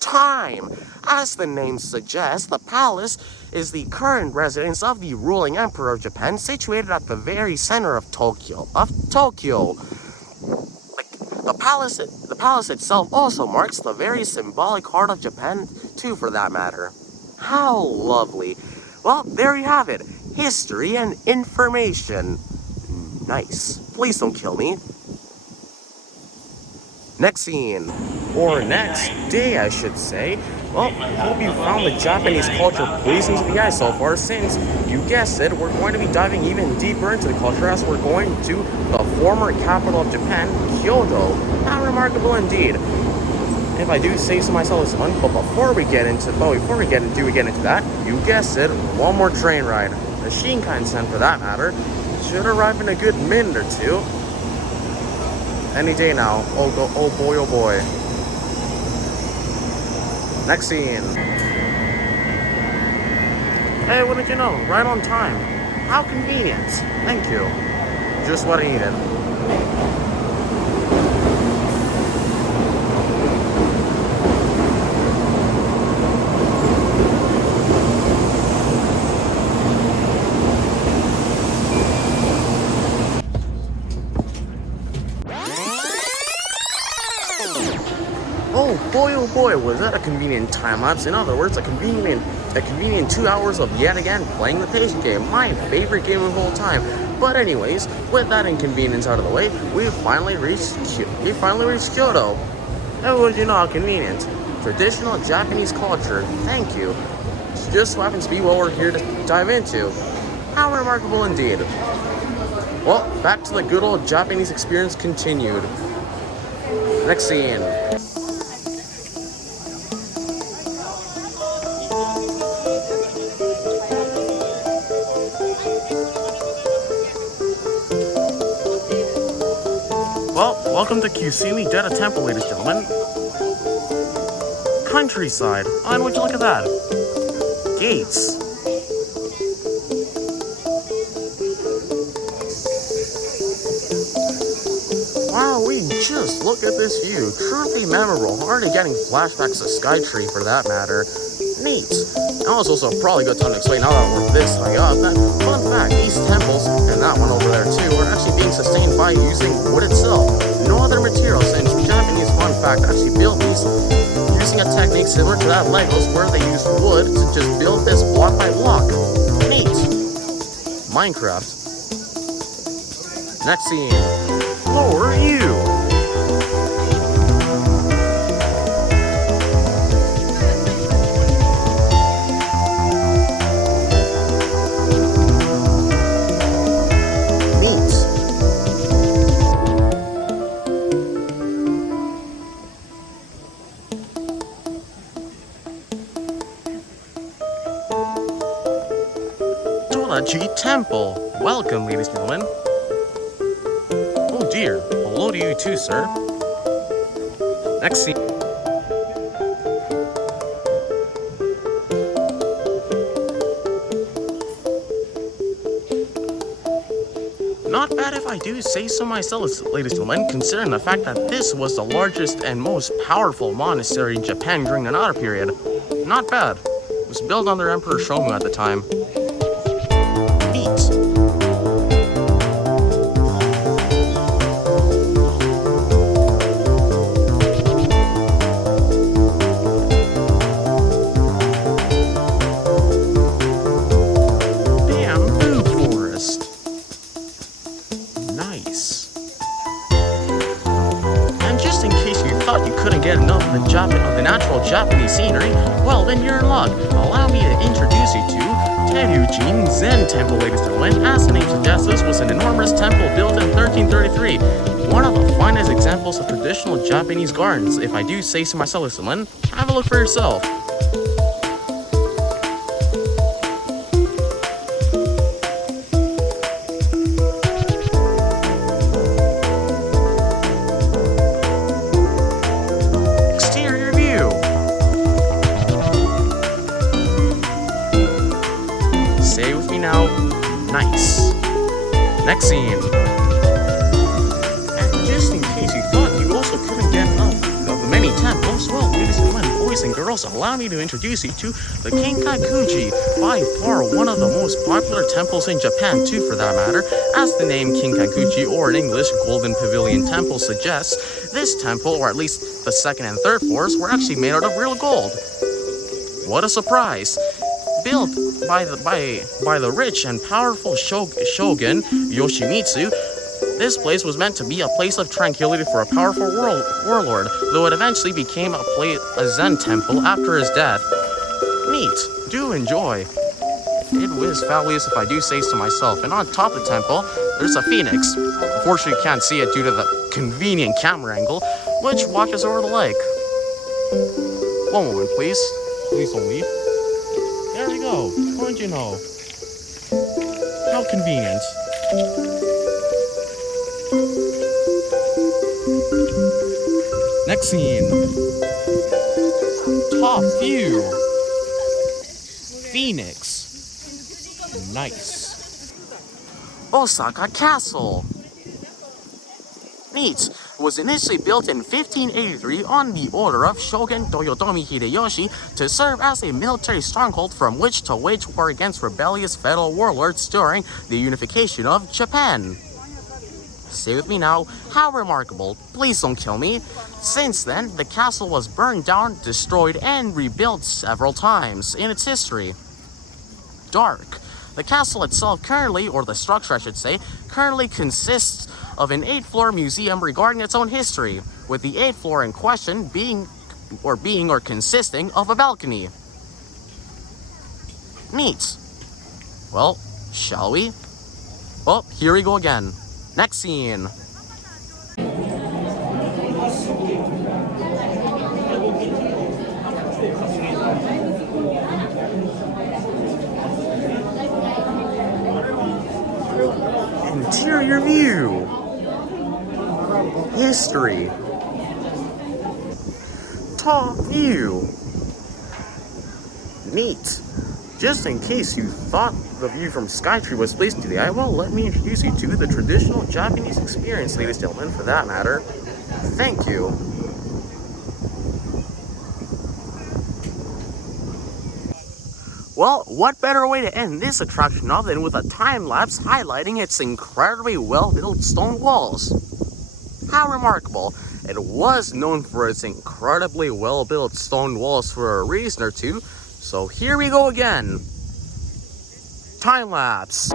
Time. As the name suggests, the palace is the current residence of the ruling emperor of Japan, situated at the very center of Tokyo. The palace itself also marks the very symbolic heart of Japan, too, for that matter. How lovely. Well, there you have it. History and information. Nice. Please don't kill me. Next scene. Or next day, I should say. Well, hope you found the Japanese culture pleasing to the eye so far, since, you guessed it, we're going to be diving even deeper into the culture as we're going to the former capital of Japan, Kyoto. How remarkable indeed. If I do say so myself, it's fun, but before we get into that, you guessed it, one more train ride. The Shinkansen, for that matter, should arrive in a good minute or two. Any day now. Oh boy, oh boy. Next scene. Hey, what did you know? Right on time. How convenient. Thank you. Just what I needed. oh boy, was that a convenient time lapse. In other words, a convenient 2 hours of yet again playing the patient game, my favorite game of all time. But anyways, with that inconvenience out of the way, we finally reached Kyoto. That was, how convenient. Traditional Japanese culture, thank you. Just so happens to be what we're here to dive into. How remarkable indeed. Well, back to the good old Japanese experience continued. Next scene. Well, welcome to Kusumi Detta Temple, ladies and gentlemen. Countryside. Oh, and would you look at that? Gates. Wow, we just look at this view. Truly memorable. Already getting flashbacks to Skytree for that matter. Neat. Now it's also probably a good time to explain how that we're this high up. Fun fact, these temples, and that one over there too, are actually being sustained by using wood itself. No other material, since Japanese, fun fact, actually build these using a technique similar to that Legos, where they use wood to just build this block by block. Neat. Minecraft. Next scene. Lower you. Temple. Welcome, ladies and gentlemen. Oh dear. Hello to you too, sir. Next scene. Not bad if I do say so myself, ladies and gentlemen, considering the fact that this was the largest and most powerful monastery in Japan during the Nara period. Not bad. It was built under Emperor Shomu at the time. Of the natural Japanese scenery, well then you're in luck. Allow me to introduce you to Teryujin Zen Temple, ladies and gentlemen. As the name suggests, this was an enormous temple built in 1333. One of the finest examples of traditional Japanese gardens, if I do say so myself, ladies and gentlemen. Have a look for yourself. Next scene. And just in case you thought you also couldn't get enough of the many temples, well, ladies and gentlemen, boys and girls, allow me to introduce you to the Kinkakuji, by far one of the most popular temples in Japan too, for that matter. As the name Kinkakuji, or in English, Golden Pavilion Temple, suggests, this temple, or at least the second and third floors, were actually made out of real gold. What a surprise! Built by the rich and powerful shogun Yoshimitsu, this place was meant to be a place of tranquility for a powerful warlord, though it eventually became a Zen temple after his death. Neat. Do enjoy. It was fabulous if I do say so myself. And on top of the temple, there's a phoenix. Unfortunately, you can't see it due to the convenient camera angle, which watches over the lake. One moment, please. Please don't leave. There we go. How did you know? How convenient. Next scene. Top view. Phoenix. Nice. Osaka Castle. Neat. Was initially built in 1583 on the order of Shogun Toyotomi Hideyoshi to serve as a military stronghold from which to wage war against rebellious feudal warlords during the unification of Japan. Say with me now, how remarkable. Please don't kill me. Since then, the castle was burned down, destroyed, and rebuilt several times in its history. Dark. The castle itself currently, or the structure I should say, currently consists of an 8-floor museum regarding its own history, with the 8th floor in question being or consisting of a balcony. Neat. Well, shall we? Well, here we go again. Next scene. Interior view. History. Top view. Neat. Just in case you thought the view from Skytree was pleasing to the eye, well, let me introduce you to the traditional Japanese experience, ladies and gentlemen, for that matter. Thank you. Well, what better way to end this attraction other than with a time-lapse highlighting its incredibly well-built stone walls. How remarkable. It was known for its incredibly well-built stone walls for a reason or two, so here we go again. Time-lapse.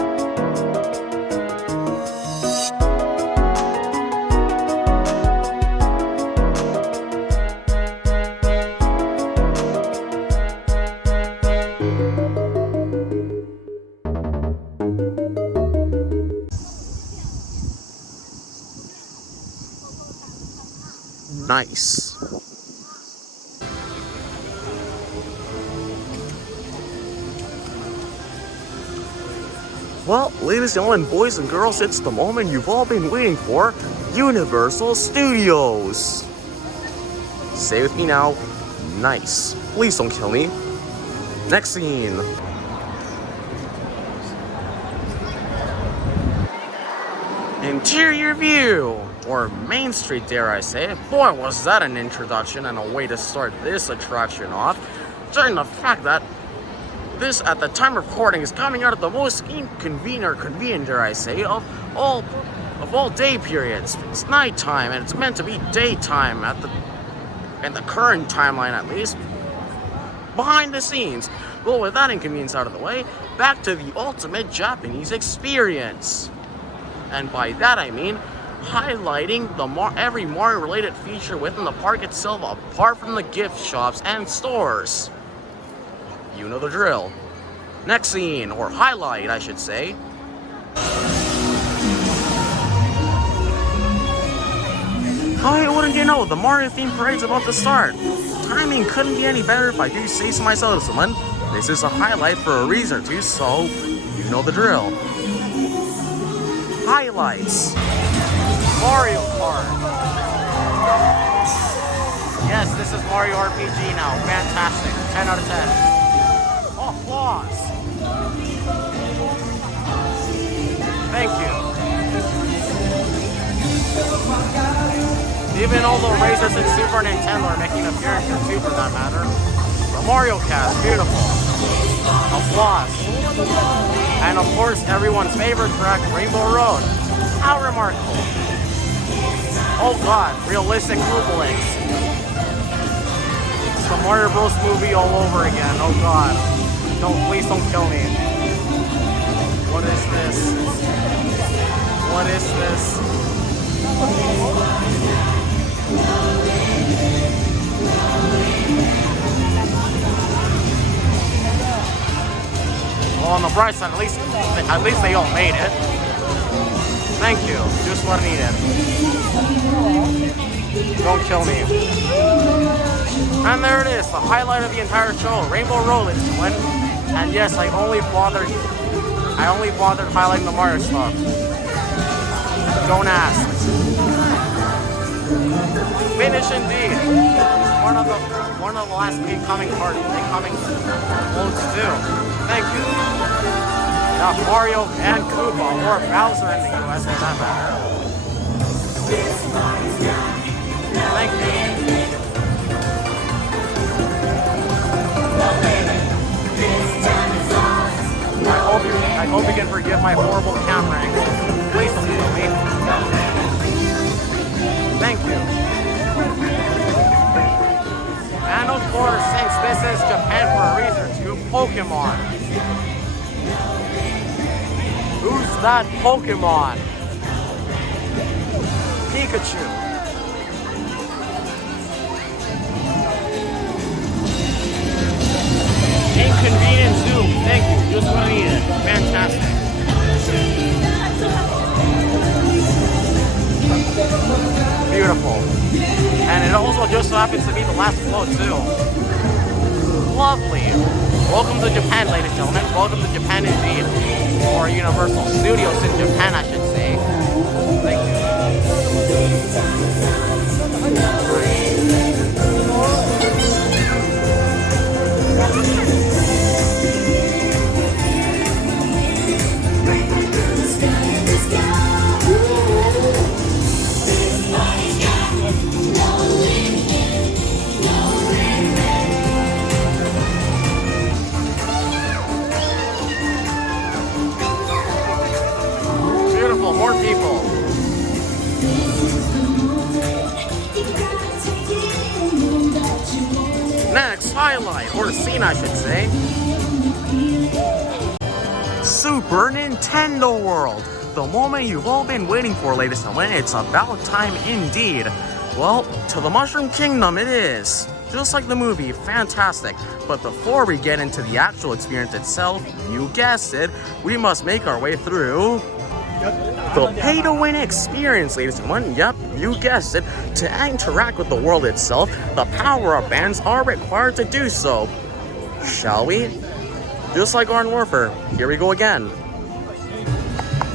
Nice. Well, ladies and gentlemen, boys and girls, it's the moment you've all been waiting for. Universal Studios. Say with me now. Nice. Please don't kill me. Next scene. Interior view. Or Main Street, dare I say. Boy, was that an introduction and a way to start this attraction off. During the fact that this, at the time of recording, is coming out of the most convenient, dare I say, of all day periods. It's nighttime, and it's meant to be daytime in the current timeline, at least. Behind the scenes. Well, with that inconvenience out of the way, back to the ultimate Japanese experience. And by that I mean highlighting every Mario-related feature within the park itself, apart from the gift shops and stores. You know the drill. Next scene, or highlight, I should say. Hi, wouldn't you know, the Mario theme parade's about to start. Timing couldn't be any better if I do say so myself, someone. This is a highlight for a reason or two, so you know the drill. Highlights. Mario Kart. Yes, this is Mario RPG now. Fantastic. 10 out of 10. Applause. Thank you. Even although Razors and Super Nintendo are making an appearance here too, for that matter. The Mario cast, beautiful. Applause. And of course, everyone's favorite track, Rainbow Road. How remarkable. Oh god, realistic Koopalings. It's the Mario Bros. Movie all over again, oh god. No, please don't kill me. What is this? What is this? Well, on the bright side, at least they all made it. Thank you. Just what I needed. Don't kill me. And there it is, the highlight of the entire show, Rainbow Road, ladies and gentlemen. And yes, I only bothered highlighting the Mario stuff. Don't ask. Finish indeed. One of the last incoming loads too. Thank you. Now Mario and Koopa, or Bowser in the US for that matter. Thank you. I hope you can forgive my horrible camera angle. Please don't kill me. course, since this is Japan for a reason, to Pokemon. Who's that Pokemon? Pikachu. Inconvenient Zoom. Thank you. Just what I needed. Fantastic. Beautiful. And it also just so happens to be the last float too. Lovely. Welcome to Japan, ladies and gentlemen. Welcome to Japan indeed. Or Universal Studios in Japan, I should say. Thank you. Beautiful, more people. Next highlight, or scene I should say. Super Nintendo World. The moment you've all been waiting for, ladies and gentlemen. It's about time indeed. Well, to the Mushroom Kingdom it is. Just like the movie, fantastic. But before we get into the actual experience itself, you guessed it, we must make our way through the pay-to-win experience, ladies and gentlemen. Yep, you guessed it. To interact with the world itself, the power-up bands are required to do so. Shall we? Just like Garden Warfare, here we go again.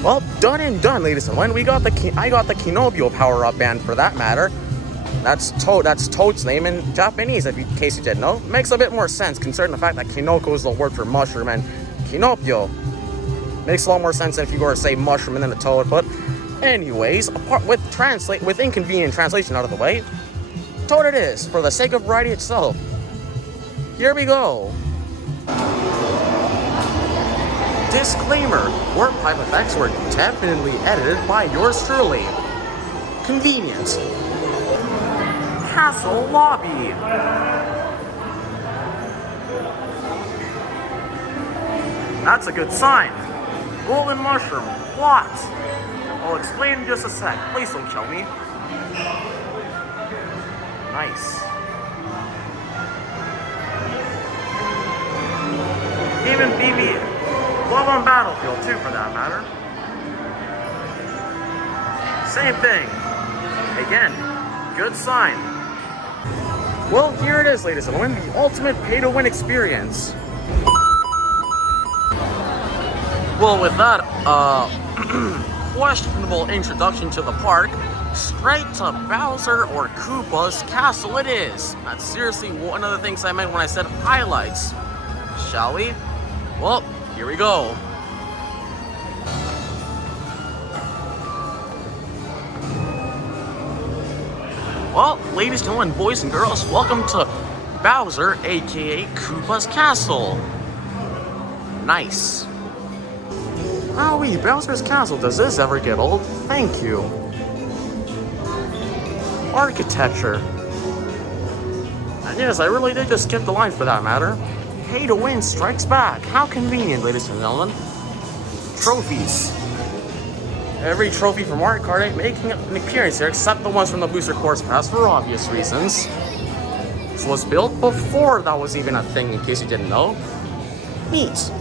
Well, done and done, ladies and gentlemen. I got the Kinobio power-up band for that matter. That's Toad's name in Japanese, in case you didn't know. Makes a bit more sense considering the fact that Kinoko is the word for mushroom and Kinopio makes a lot more sense than if you were to say mushroom and then a toad. But anyways, with inconvenient translation out of the way, toad it is for the sake of variety itself. Here we go. Disclaimer: warp pipe effects were definitely edited by yours truly. Convenient. Castle lobby. That's a good sign. Golden mushroom. What? I'll explain in just a sec. Please don't kill me. Nice. Even BB. Love on Battlefield too, for that matter. Same thing. Again, good sign. Well, here it is, ladies and gentlemen, the ultimate pay-to-win experience. Well, with that, questionable introduction to the park, straight to Bowser or Koopa's castle it is. That's seriously one of the things I meant when I said highlights. Shall we? Well, here we go. Well, ladies and gentlemen, boys and girls, welcome to Bowser, aka Koopa's castle. Nice. Wowee, Bowser's castle, does this ever get old? Thank you. Architecture. And yes, I really did just skip the line for that matter. Pay to win strikes back. How convenient, ladies and gentlemen. Trophies. Every trophy from Mario Kart 8 making an appearance here, except the ones from the Booster Course Pass for obvious reasons. This was built before that was even a thing, in case you didn't know. Neat.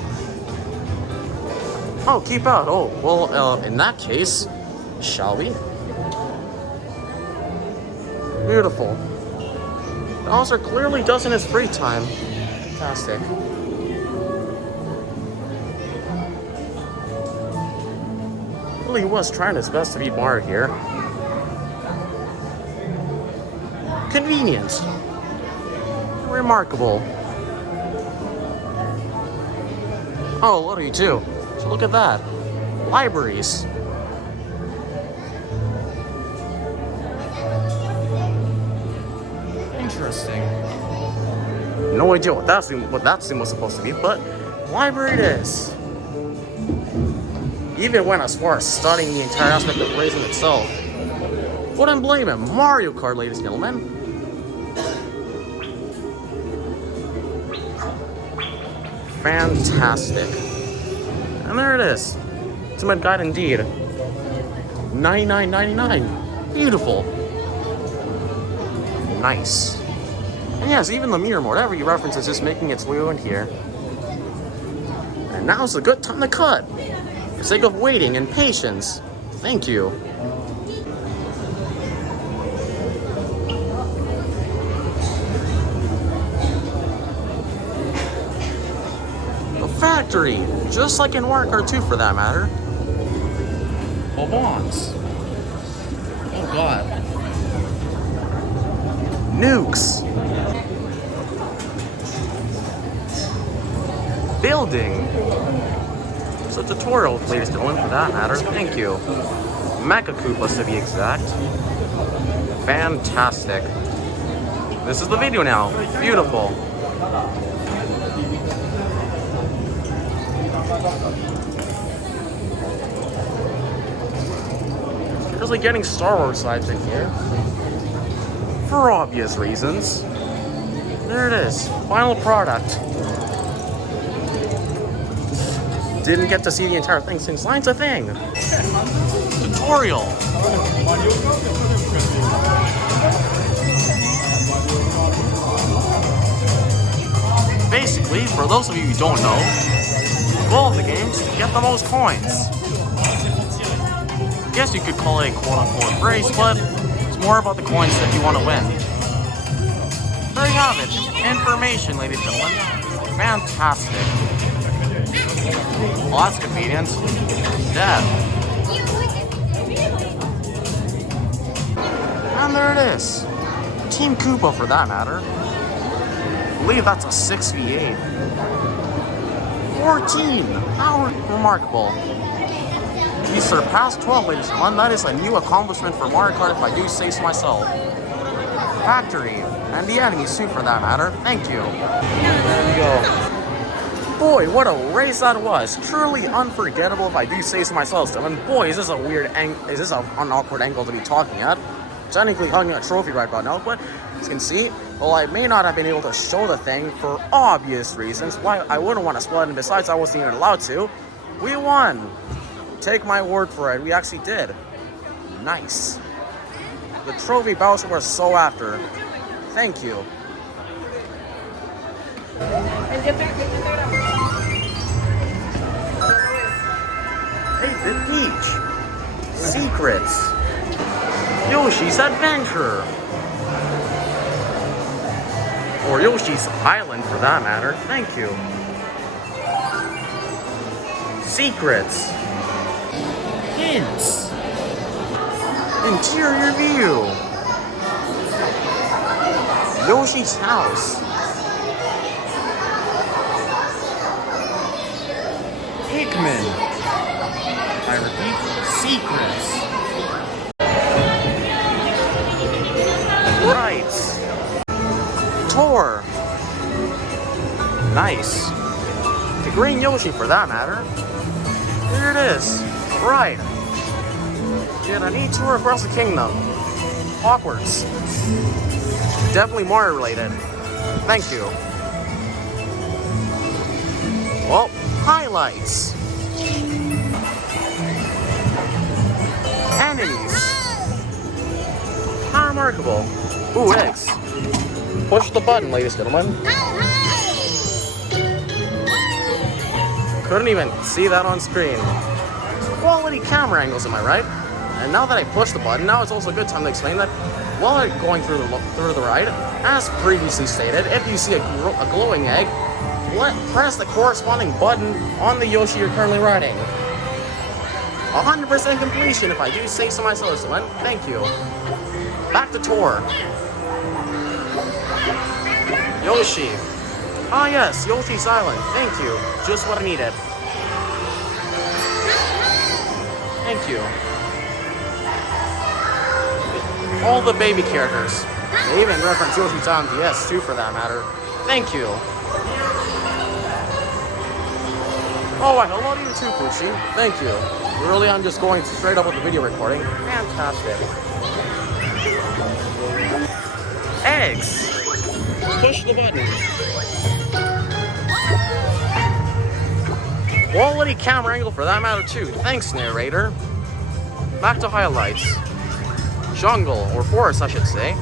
Oh, keep out. Oh, well, in that case, shall we? Beautiful. Bowser clearly does in his free time. Fantastic. Really was trying his best to beat Mario here. Convenient. Remarkable. Oh, what do you do? So look at that. Libraries. Interesting. No idea what that scene was supposed to be, but library it is. Even went as far as studying the entire aspect of racing itself. Wouldn't blame him. Mario Kart, ladies and gentlemen. Fantastic. And there it is. Ultimate guide indeed. $99.99. Beautiful. Nice. And yes, even the mirror mode, every reference is just making its way in here. And now's a good time to cut. For the sake of waiting and patience. Thank you. The factory, just like in Mario Kart 2 for that matter. Bonbons. Oh god. Nukes. Building. It's a tutorial, ladies and gentlemen, for that matter. Thank you. Mecha Koopas to be exact. Fantastic. This is the video now. Beautiful. Seriously getting Star Wars vibes in here. For obvious reasons. There it is. Final product. Didn't get to see the entire thing since line's a thing. Tutorial. Basically, for those of you who don't know, all of the games get the most coins. I guess you could call it a quote-unquote race, but it's more about the coins that you want to win. There you have it. Information, ladies and gentlemen. Fantastic. Well, that's convenient. Death. And there it is. Team Koopa for that matter. I believe that's a 6v8. 14! How remarkable. He surpassed 12, ladies and gentlemen. That is a new accomplishment for Mario Kart, if I do say so myself. Factory, and the enemies too for that matter. Thank you. There we go. Boy, what a race that was. Truly unforgettable if I do say so myself. And boy, is this a weird is this an awkward angle to be talking at. Technically hugging a trophy right about now, but as you can see, well, I may not have been able to show the thing for obvious reasons. Why I wouldn't want to spoil it, and besides I wasn't even allowed to. We won. Take my word for it, we actually did. Nice. The trophy Bowser was so after. Thank you. Hey, the Peach. Secrets. Yoshi's Adventure. Or Yoshi's Island for that matter. Thank you. Secrets. Hints. Interior view. Yoshi's house. Pikmin. I repeat, secrets. Rights. Tour. Nice. The green Yoshi for that matter. Here it is. Right. Get a neat tour across the kingdom. Awkwards. Definitely Mario related. Thank you. Well, highlights. Enemies. How remarkable. Ooh, eggs. Push the button, ladies and gentlemen. Couldn't even see that on screen. Quality camera angles, am I right? And now that I push the button, now it's also a good time to explain that while going through the ride, as previously stated, if you see a glowing egg, press the corresponding button on the Yoshi you're currently riding. 100% completion, if I do say so myself, someone. Thank you. Back to tour. Yoshi. Ah yes, Yoshi's Island. Thank you. Just what I needed. Thank you. All the baby characters. They even reference Yoshi's Island DS too, for that matter. Thank you. Oh, why, hello to you too, Poochie. Thank you. Really, I'm just going straight up with the video recording. Fantastic. Eggs. Push the button. quality camera angle for that matter too. Thanks, narrator. Back to highlights. Jungle, or forest I should say.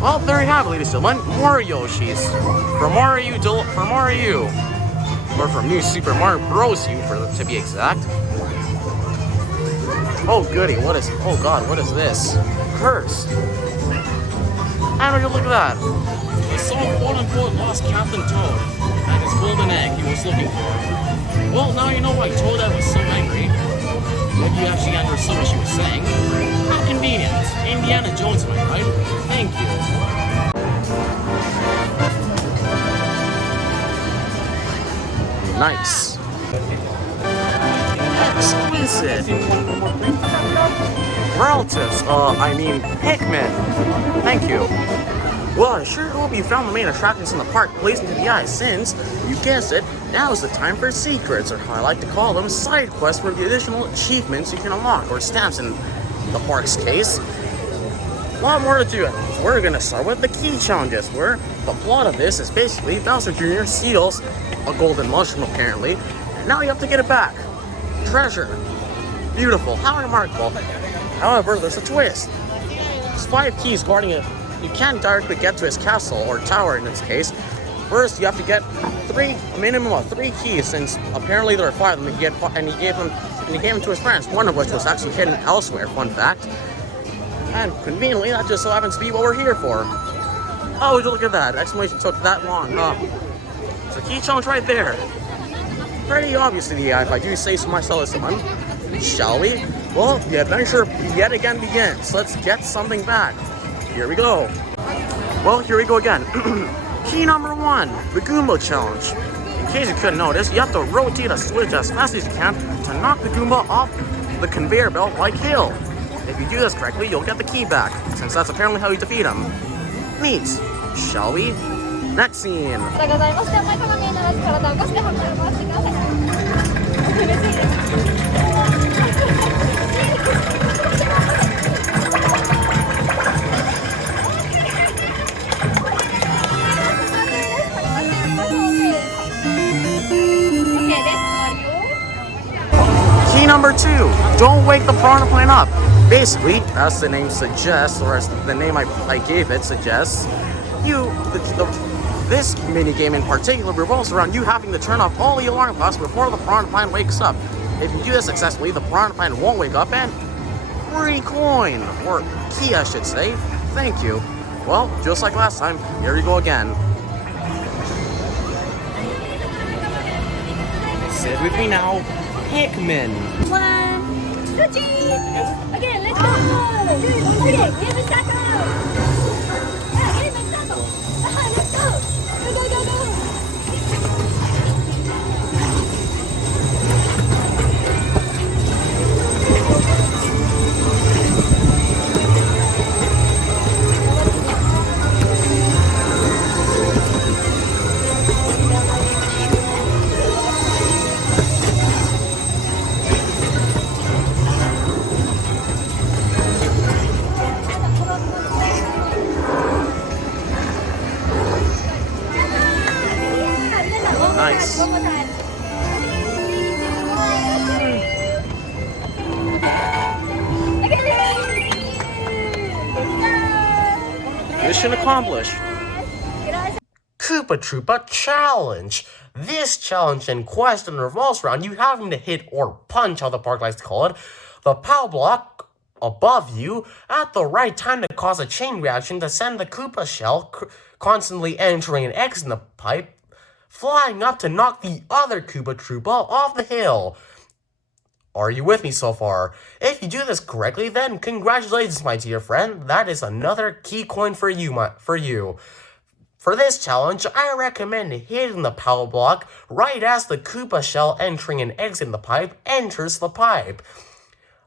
Well, there you have it, ladies and gentlemen. More Yoshis. From Mario, or from New Super Mario Bros. U, to be exact. Oh goody, oh god, what is this? Curse. And would you look at that? He saw quote-unquote lost Captain Toad and his golden egg he was looking for. Well, now you know why Toadette was so angry. When you actually understood what she was saying. How convenient. Indiana Jones, am I right? Thank you. Nice. Exquisite. Relatives, I mean, Pikmin. Thank you. Well, I sure hope you found the main attractions in the park blazing to the eye since, you guessed it, now is the time for secrets, or how I like to call them, side quests for the additional achievements you can unlock, or stamps in the park's case. A lot more to do it. We're gonna start with the key challenges, where the plot of this is basically Bowser Jr. steals a golden mushroom apparently, and now you have to get it back. Treasure. Beautiful, how remarkable. However, there's a twist. There's 5 keys guarding it. You can't directly get to his castle, or tower in this case. First, you have to get a minimum of 3 keys, since apparently there are 5 of them, and he gave them to his friends, one of which was actually hidden elsewhere, fun fact. And conveniently, that just so happens to be what we're here for. Oh, would you look at that, explanation took that long, huh? It's a key challenge right there. Pretty obvious to the eye, if I do say so myself, someone. Shall we? Well, the adventure yet again begins. Let's get something back. Here we go. Well, here we go again. Key number 1, the Goomba Challenge. In case you couldn't notice, you have to rotate a switch as fast as you can to knock the Goomba off the conveyor belt like hail. If you do this correctly, you'll get the key back, since that's apparently how you defeat him. Neat. Shall we? Next scene. Key number 2, don't wake the piranha plant up. Basically, as the name suggests, or as the name I gave it suggests, this minigame in particular revolves around you having to turn off all the alarm clocks before the piranha plant wakes up. If you do this successfully, the piranha plant won't wake up and free coin, or key I should say. Thank you. Well, just like last time, here we go again. Sit with me now, Pikmin. 1, 2, 3. Okay, let's go. Okay, game is start. Yeah, game is start. Let's go. Go. Nice. One more time. Mission accomplished. Koopa Troopa Challenge. This challenge in question revolves around you having to hit or punch, how the park likes to call it, the POW block above you at the right time to cause a chain reaction to send the Koopa shell constantly entering and exiting the pipe, flying up to knock the other Koopa Troopa off the hill. Are you with me so far? If you do this correctly, then congratulations, my dear friend. That is another key coin for you. For this challenge, I recommend hitting the POW block right as the Koopa shell entering and exiting the pipe enters the pipe.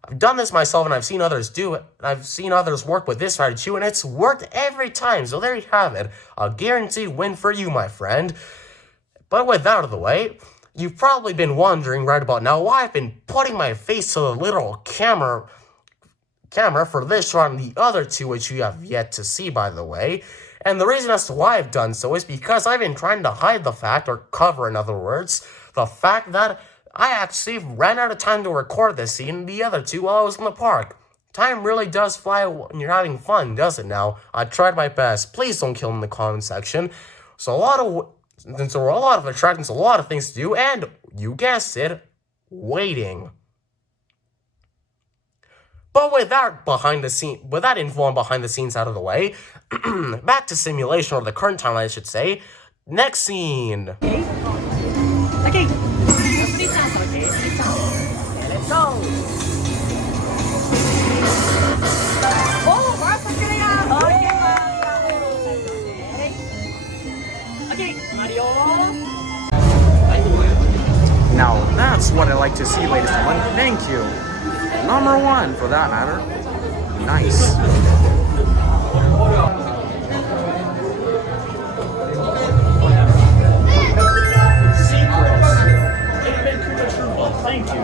I've done this myself and I've seen others do it. I've seen others work with this strategy too, and it's worked every time. So there you have it. A guaranteed win for you, my friend. But with that out of the way, you've probably been wondering right about now why I've been putting my face to the little camera for this shot and the other two, which you have yet to see, by the way. And the reason as to why I've done so is because I've been trying to hide the fact, or cover in other words, the fact that I actually ran out of time to record this scene and the other two while I was in the park. Time really does fly when you're having fun, does it now? I tried my best. Please don't kill me in the comment section. So since there were a lot of attractions, a lot of things to do, and you guessed it, waiting. But with that info and behind the scenes out of the way, back to simulation, or the current timeline, I should say. Next scene. Okay. Let's go. Oh, okay, Mario. Now that's what I like to see, ladies and gentlemen. Thank you. Number one, for that matter. Nice. Thank you.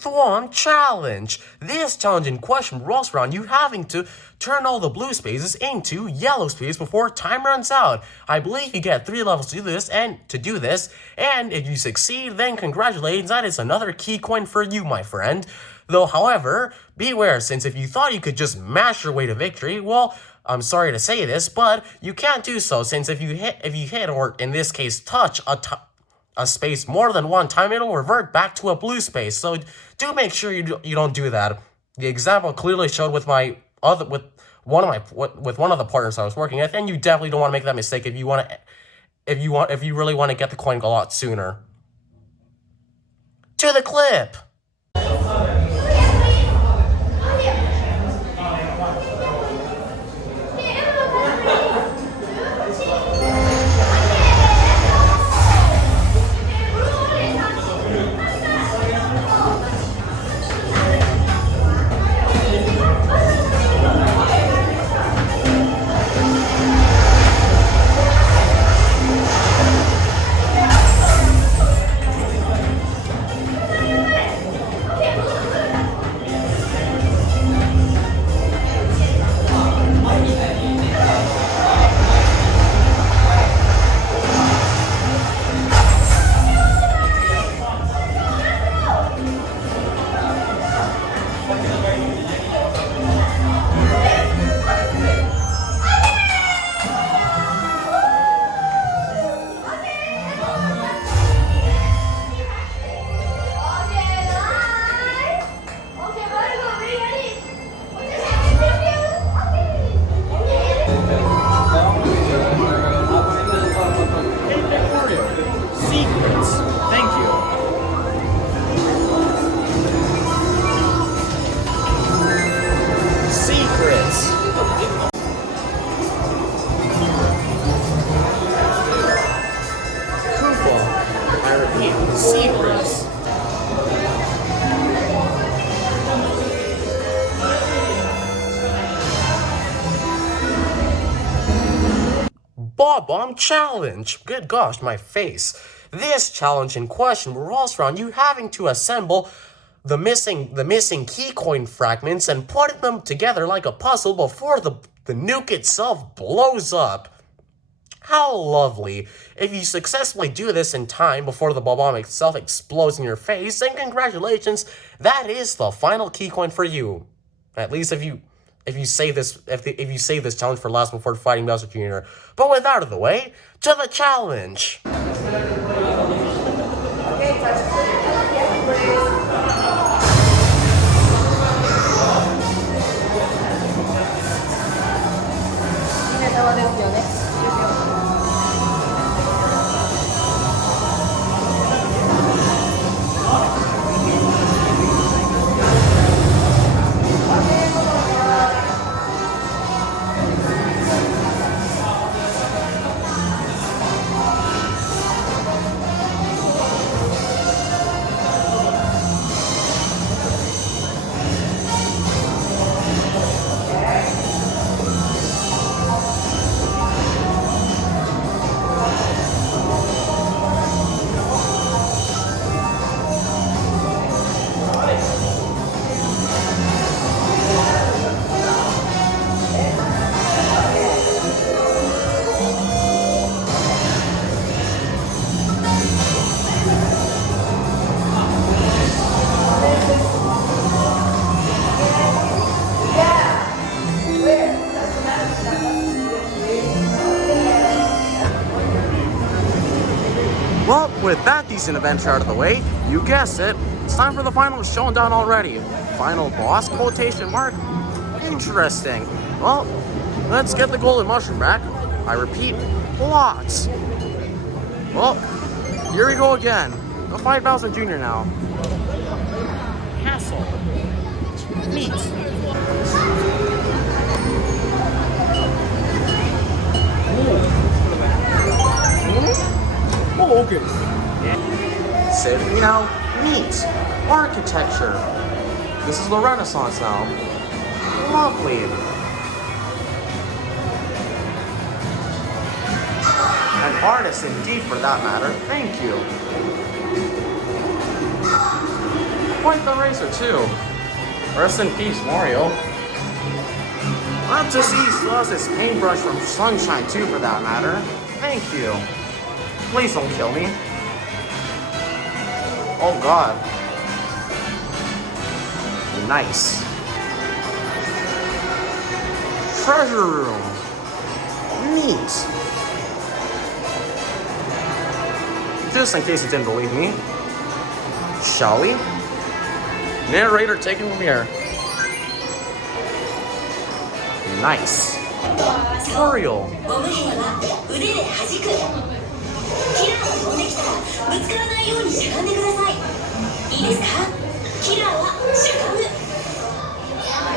Thwomp Challenge. This challenge in question revolves around you having to turn all the blue spaces into yellow spaces before time runs out. I believe you get 3 levels to do this, and if you succeed, then congratulations, that is another key coin for you, my friend. Though, however, beware, since if you thought you could just mash your way to victory, well, I'm sorry to say this, but you can't do so, since if you hit, or in this case, touch a space more than one time, it'll revert back to a blue space. So do make sure you don't do that. The example clearly showed with one of the partners I was working with, and you definitely don't want to make that mistake if you really want to get the coin a lot sooner. To the clip. Secrets. Bob-omb Challenge. Good gosh, my face. This challenge in question revolves around you having to assemble the missing key coin fragments and putting them together like a puzzle before the nuke itself blows up. How lovely. If you successfully do this in time before the bomb itself explodes in your face, then congratulations, that is the final key coin for you. At least if you save this challenge for last before fighting Bowser Jr. But with that out of the way, to the challenge. with that decent adventure out of the way, you guessed it, it's time for the final showdown already. Final boss quotation mark? Interesting. Well, let's get the golden mushroom back. I repeat, lots. Well, here we go again. The 5000 Jr. now. Castle. Neat. Oh, okay. City now. Neat. Architecture. This is the Renaissance now. Lovely. An artist indeed, for that matter. Thank you. Quite the racer too. Rest in peace, Mario. Glad to see he still has his paintbrush from Sunshine too, for that matter. Thank you. Please don't kill me. Oh God. Nice. Treasure room. Neat. Just in case you didn't believe me. Shall we? Narrator, take it from here. Nice. Tutorial. ゴム兵は腕で弾く。キラーが飛んできたらぶつからないようにしゃがんでください。いいですか？キラーはしゃがむ。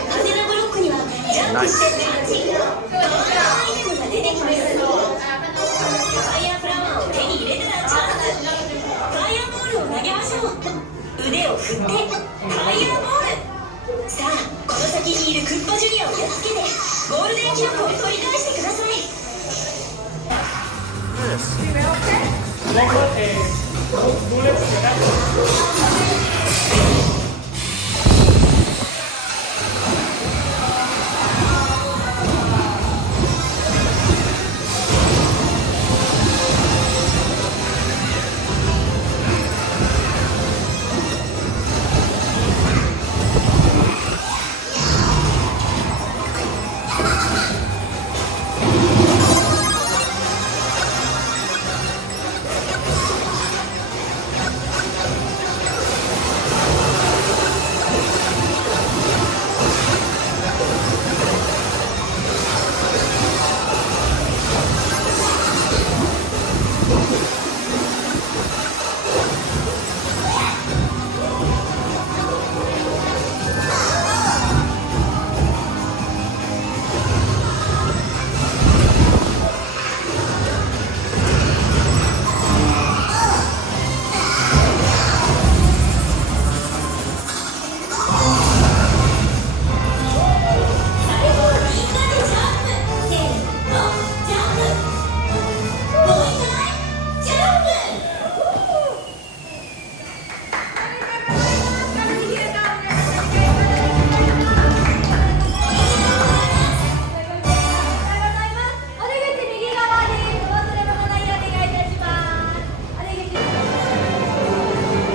ハテナブロックにはジャンプしてタッチ。いろんなアイテムが出てきます。ファイヤーフラワーを手に入れたらチャンス。ファイヤーボールを投げましょう。腕を振ってファイヤーボール。さあ、この先にいるクッパジュニアをやっつけてゴールデン記録を取り返してください。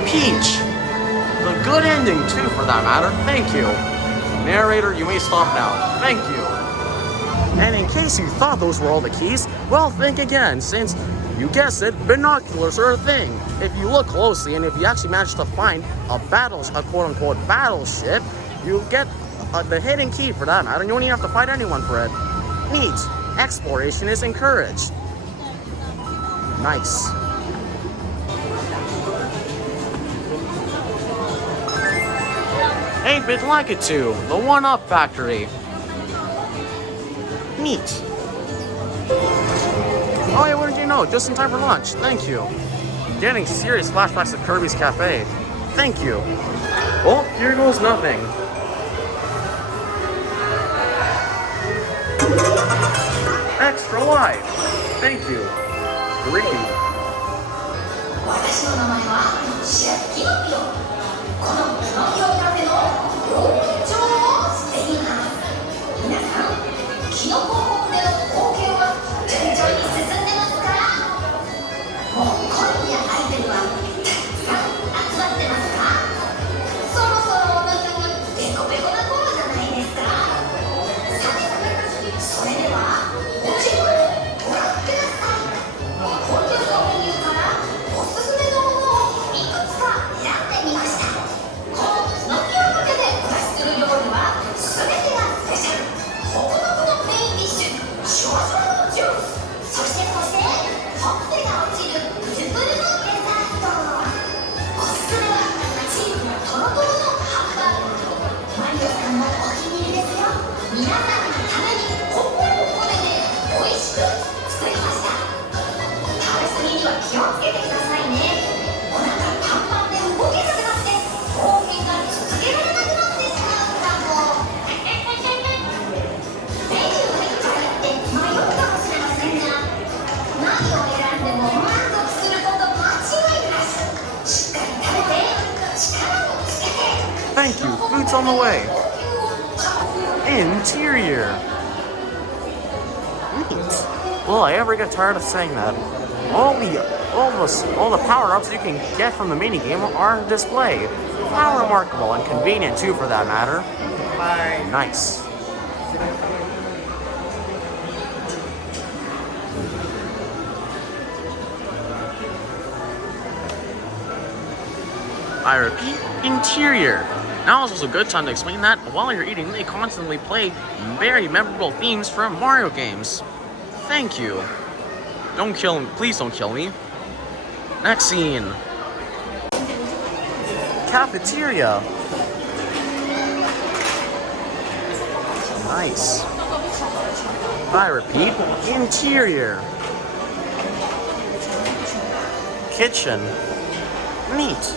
Peach. The good ending too, for that matter. Thank you. Narrator, you may stop now. Thank you. And in case you thought those were all the keys, well, think again, since you guessed it, binoculars are a thing. If you look closely and if you actually manage to find a quote-unquote battleship, you get the hidden key, for that matter, and you don't even have to fight anyone for it. Neat. Exploration is encouraged. Nice. Ain't been like it too. The 1-Up Factory. Neat. Oh yeah, what did you know? Just in time for lunch. Thank you. Getting serious flashbacks to Kirby's Cafe. Thank you. Well, here goes nothing. Extra life. Thank you. Greedy. 私の名前はシェフキノピオ。このキノピオカフェの料理長をしています。皆さん、キノコホームでの貢献は順調に進んでますか？もうコインやアイテムはたくさん集まってますか？そろそろお腹がペコペコな頃じゃないですか？さて、それではご自分ご覧ください。本日のメニューからおすすめの Thank you, food's on the way. Interior. Neat. Will I ever get tired of saying that? All the power-ups you can get from the minigame are on display. How remarkable and convenient too, for that matter. Nice. I repeat, interior. Now is also a good time to explain that while you're eating, they constantly play very memorable themes from Mario games. Thank you. Don't kill me. Please don't kill me. Next scene. Cafeteria. Nice. I repeat, interior. Kitchen. Neat.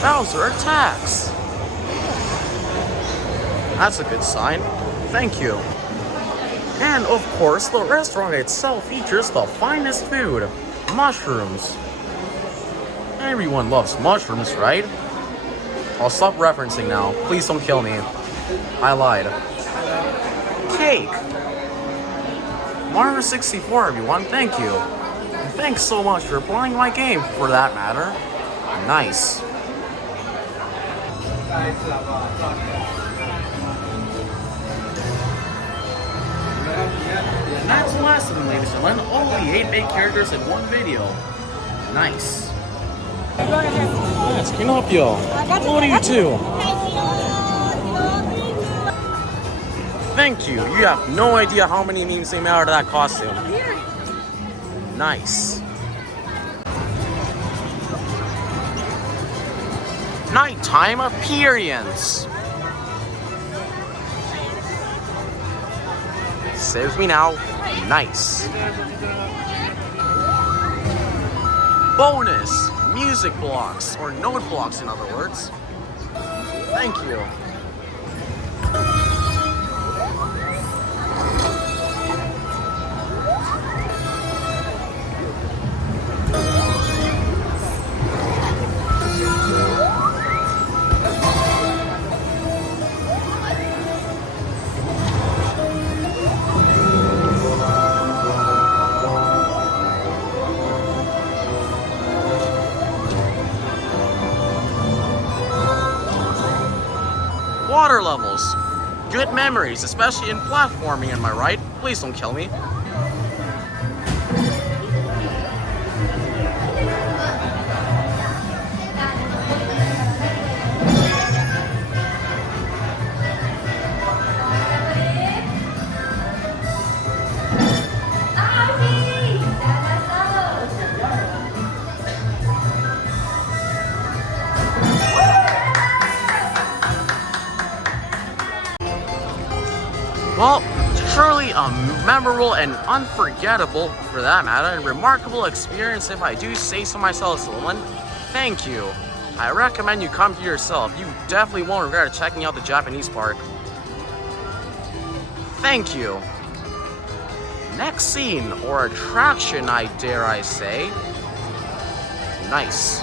Bowser attacks. That's a good sign. Thank you. And of course, the restaurant itself features the finest food. Mushrooms. Everyone loves mushrooms, right? I'll stop referencing now. Please don't kill me. I lied. Cake. Mario 64, everyone. Thank you. And thanks so much for playing my game, for that matter. Nice. And that's the last of them, ladies and gentlemen. Only 8-bit characters in one video. Nice. Yes, Pinocchio. What are you two? Thank you. You have no idea how many memes they made out of that costume. Nice. Nighttime appearance. Stay with me now. Nice. Bonus music blocks, or note blocks in other words. Thank you. Water levels. Good memories, especially in platforming, am I right? Please don't kill me. Well, truly a memorable and unforgettable, for that matter, and remarkable experience, if I do say so myself, Solomon. Thank you. I recommend you come here yourself. You definitely won't regret checking out the Japanese park. Thank you. Next scene, or attraction, I dare I say. Nice.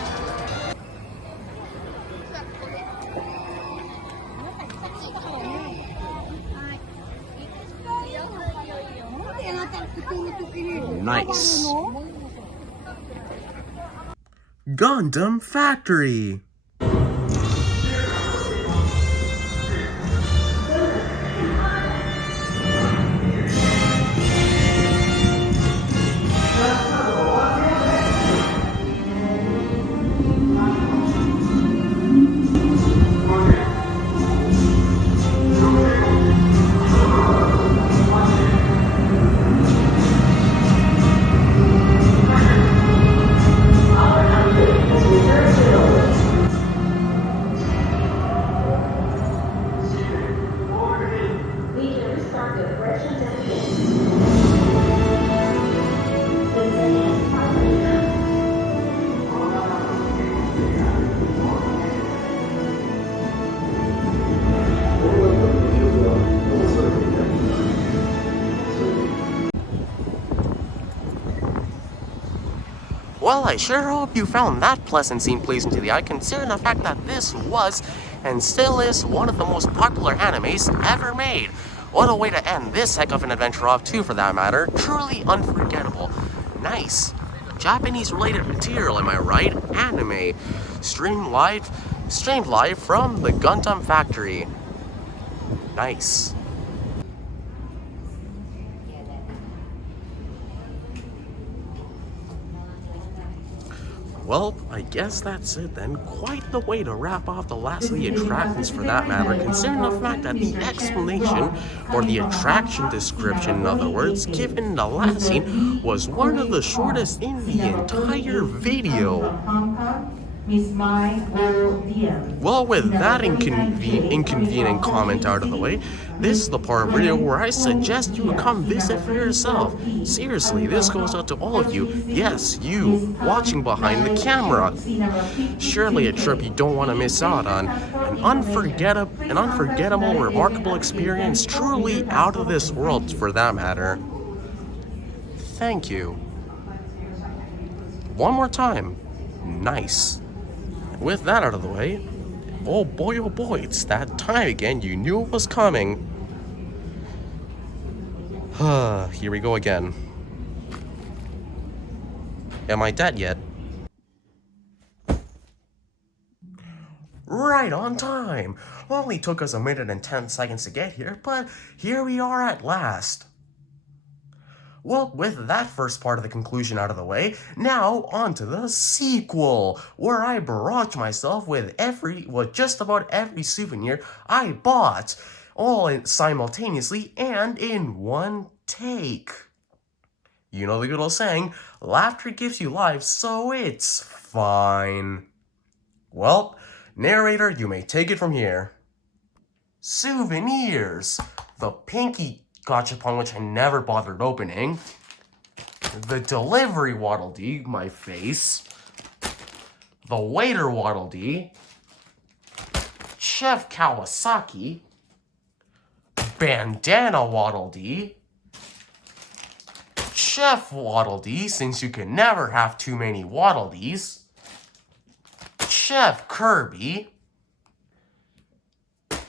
Nice. Gundam Factory. Well, I sure hope you found that pleasant scene pleasing to the eye, considering the fact that this was and still is one of the most popular animes ever made. What a way to end this heck of an adventure off too, for that matter. Truly unforgettable. Nice. Japanese related material, am I right? Anime. Streamed live from the Gundam factory. Nice. Well, I guess that's it then. Quite the way to wrap off the last of the attractions, for that matter, considering the fact that the explanation, or the attraction description in other words, given in the last scene was one of the shortest in the entire video. Well, with that inconvenient comment out of the way, this is the part of the video where I suggest you come visit for yourself. Seriously, this goes out to all of you. Yes, you, watching behind the camera. Surely a trip you don't want to miss out on. An unforgettable, remarkable experience, truly out of this world, for that matter. Thank you. One more time. Nice. With that out of the way, oh boy, it's that time again. You knew it was coming. Here we go again. Am I dead yet? Right on time. Only took us 1 minute and 10 seconds to get here, but here we are at last. Well, with that first part of the conclusion out of the way, now on to the sequel, where I barrage myself with just about every souvenir I bought, all simultaneously and in one take. You know the good old saying, laughter gives you life, so it's fine. Well, narrator, you may take it from here. Souvenirs. The pinky gachapon, which I never bothered opening. The delivery Waddle Dee, my face. The waiter Waddle Dee. Chef Kawasaki. Bandana Waddle Dee. Chef Waddle Dee, since you can never have too many Waddle Dees. Chef Kirby.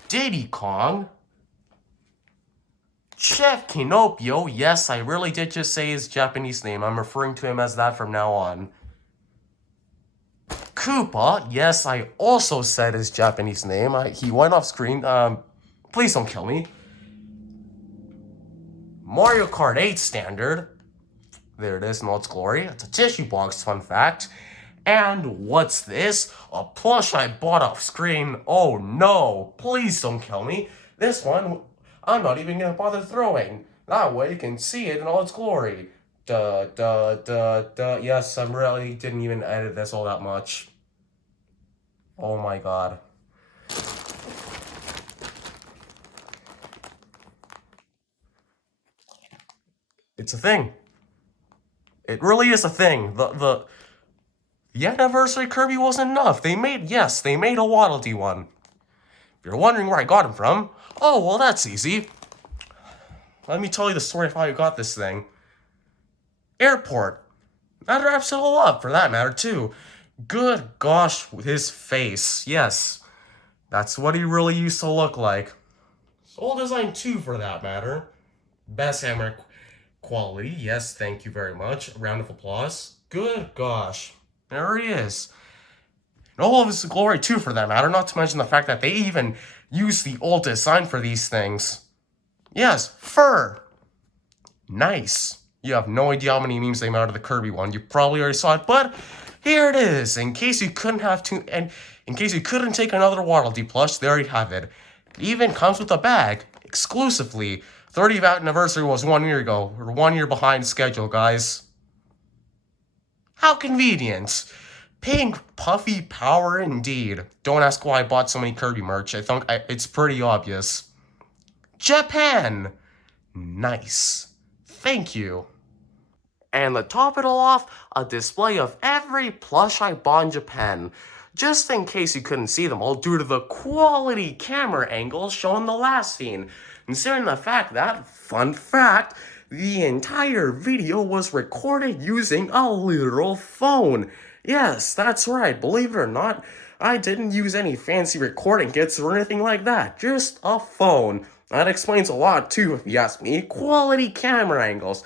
Diddy Kong. Chef Kinopio, yes, I really did just say his Japanese name. I'm referring to him as that from now on. Koopa, yes, I also said his Japanese name. He went off screen. Please don't kill me. Mario Kart 8 Standard. There it is in all its glory. It's a tissue box, fun fact. And what's this? A plush I bought off screen. Oh no, please don't kill me. This one, I'm not even gonna bother throwing. That way you can see it in all its glory. Yes, I really didn't even edit this all that much. Oh my god. It's a thing. It really is a thing. The anniversary Kirby wasn't enough. They made a Waddle Dee one. If you're wondering where I got him from, oh, well, that's easy. Let me tell you the story of how I got this thing. Airport. Another episode of love, for that matter, too. Good gosh, his face. Yes, that's what he really used to look like. Soul Design 2, for that matter. Best hammer quality. Yes, thank you very much. A round of applause. Good gosh. There he is. And all of his glory, too, for that matter. Not to mention the fact that they even used the old design for these things. Yes, fur. Nice. You have no idea how many memes they made out of the Kirby one. You probably already saw it, but here it is. In case you couldn't take another Waddle Dee plush, there you have it. It even comes with a bag, exclusively. 30th anniversary was 1 year ago. We're 1 year behind schedule, guys. How convenient. Pink puffy power indeed. Don't ask why I bought so many Kirby merch. I think it's pretty obvious. Japan. Nice. Thank you. And to top it all off, a display of every plush I bought in Japan. Just in case you couldn't see them all due to the quality camera angles shown in the last scene. Considering the fact that, fun fact, the entire video was recorded using a literal phone. Yes, that's right, believe it or not, I didn't use any fancy recording kits or anything like that, just a phone. That explains a lot too, if you ask me. Quality camera angles.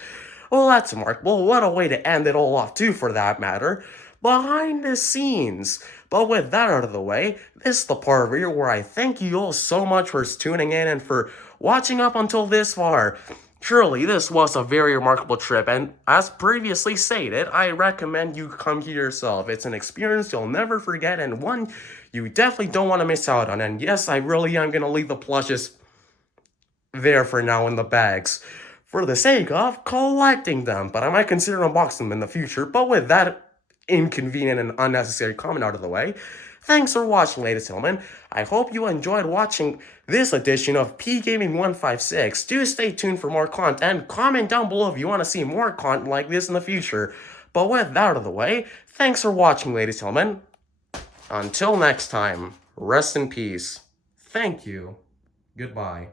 Well, that's remarkable. What a way to end it all off too, for that matter. Behind the scenes. But with that out of the way, this is the part of here where I thank you all so much for tuning in and for watching up until this far. Surely this was a very remarkable trip, and as previously stated, I recommend you come here yourself. It's an experience you'll never forget, and one you definitely don't want to miss out on. And yes, I really am going to leave the plushes there for now in the bags, for the sake of collecting them, but I might consider unboxing them in the future. But with that inconvenient and unnecessary comment out of the way, thanks for watching, ladies and gentlemen. I hope you enjoyed watching this edition of P Gaming 156. Do stay tuned for more content. Comment down below if you want to see more content like this in the future. But with that out of the way, thanks for watching, ladies and gentlemen. Until next time, rest in peace. Thank you. Goodbye.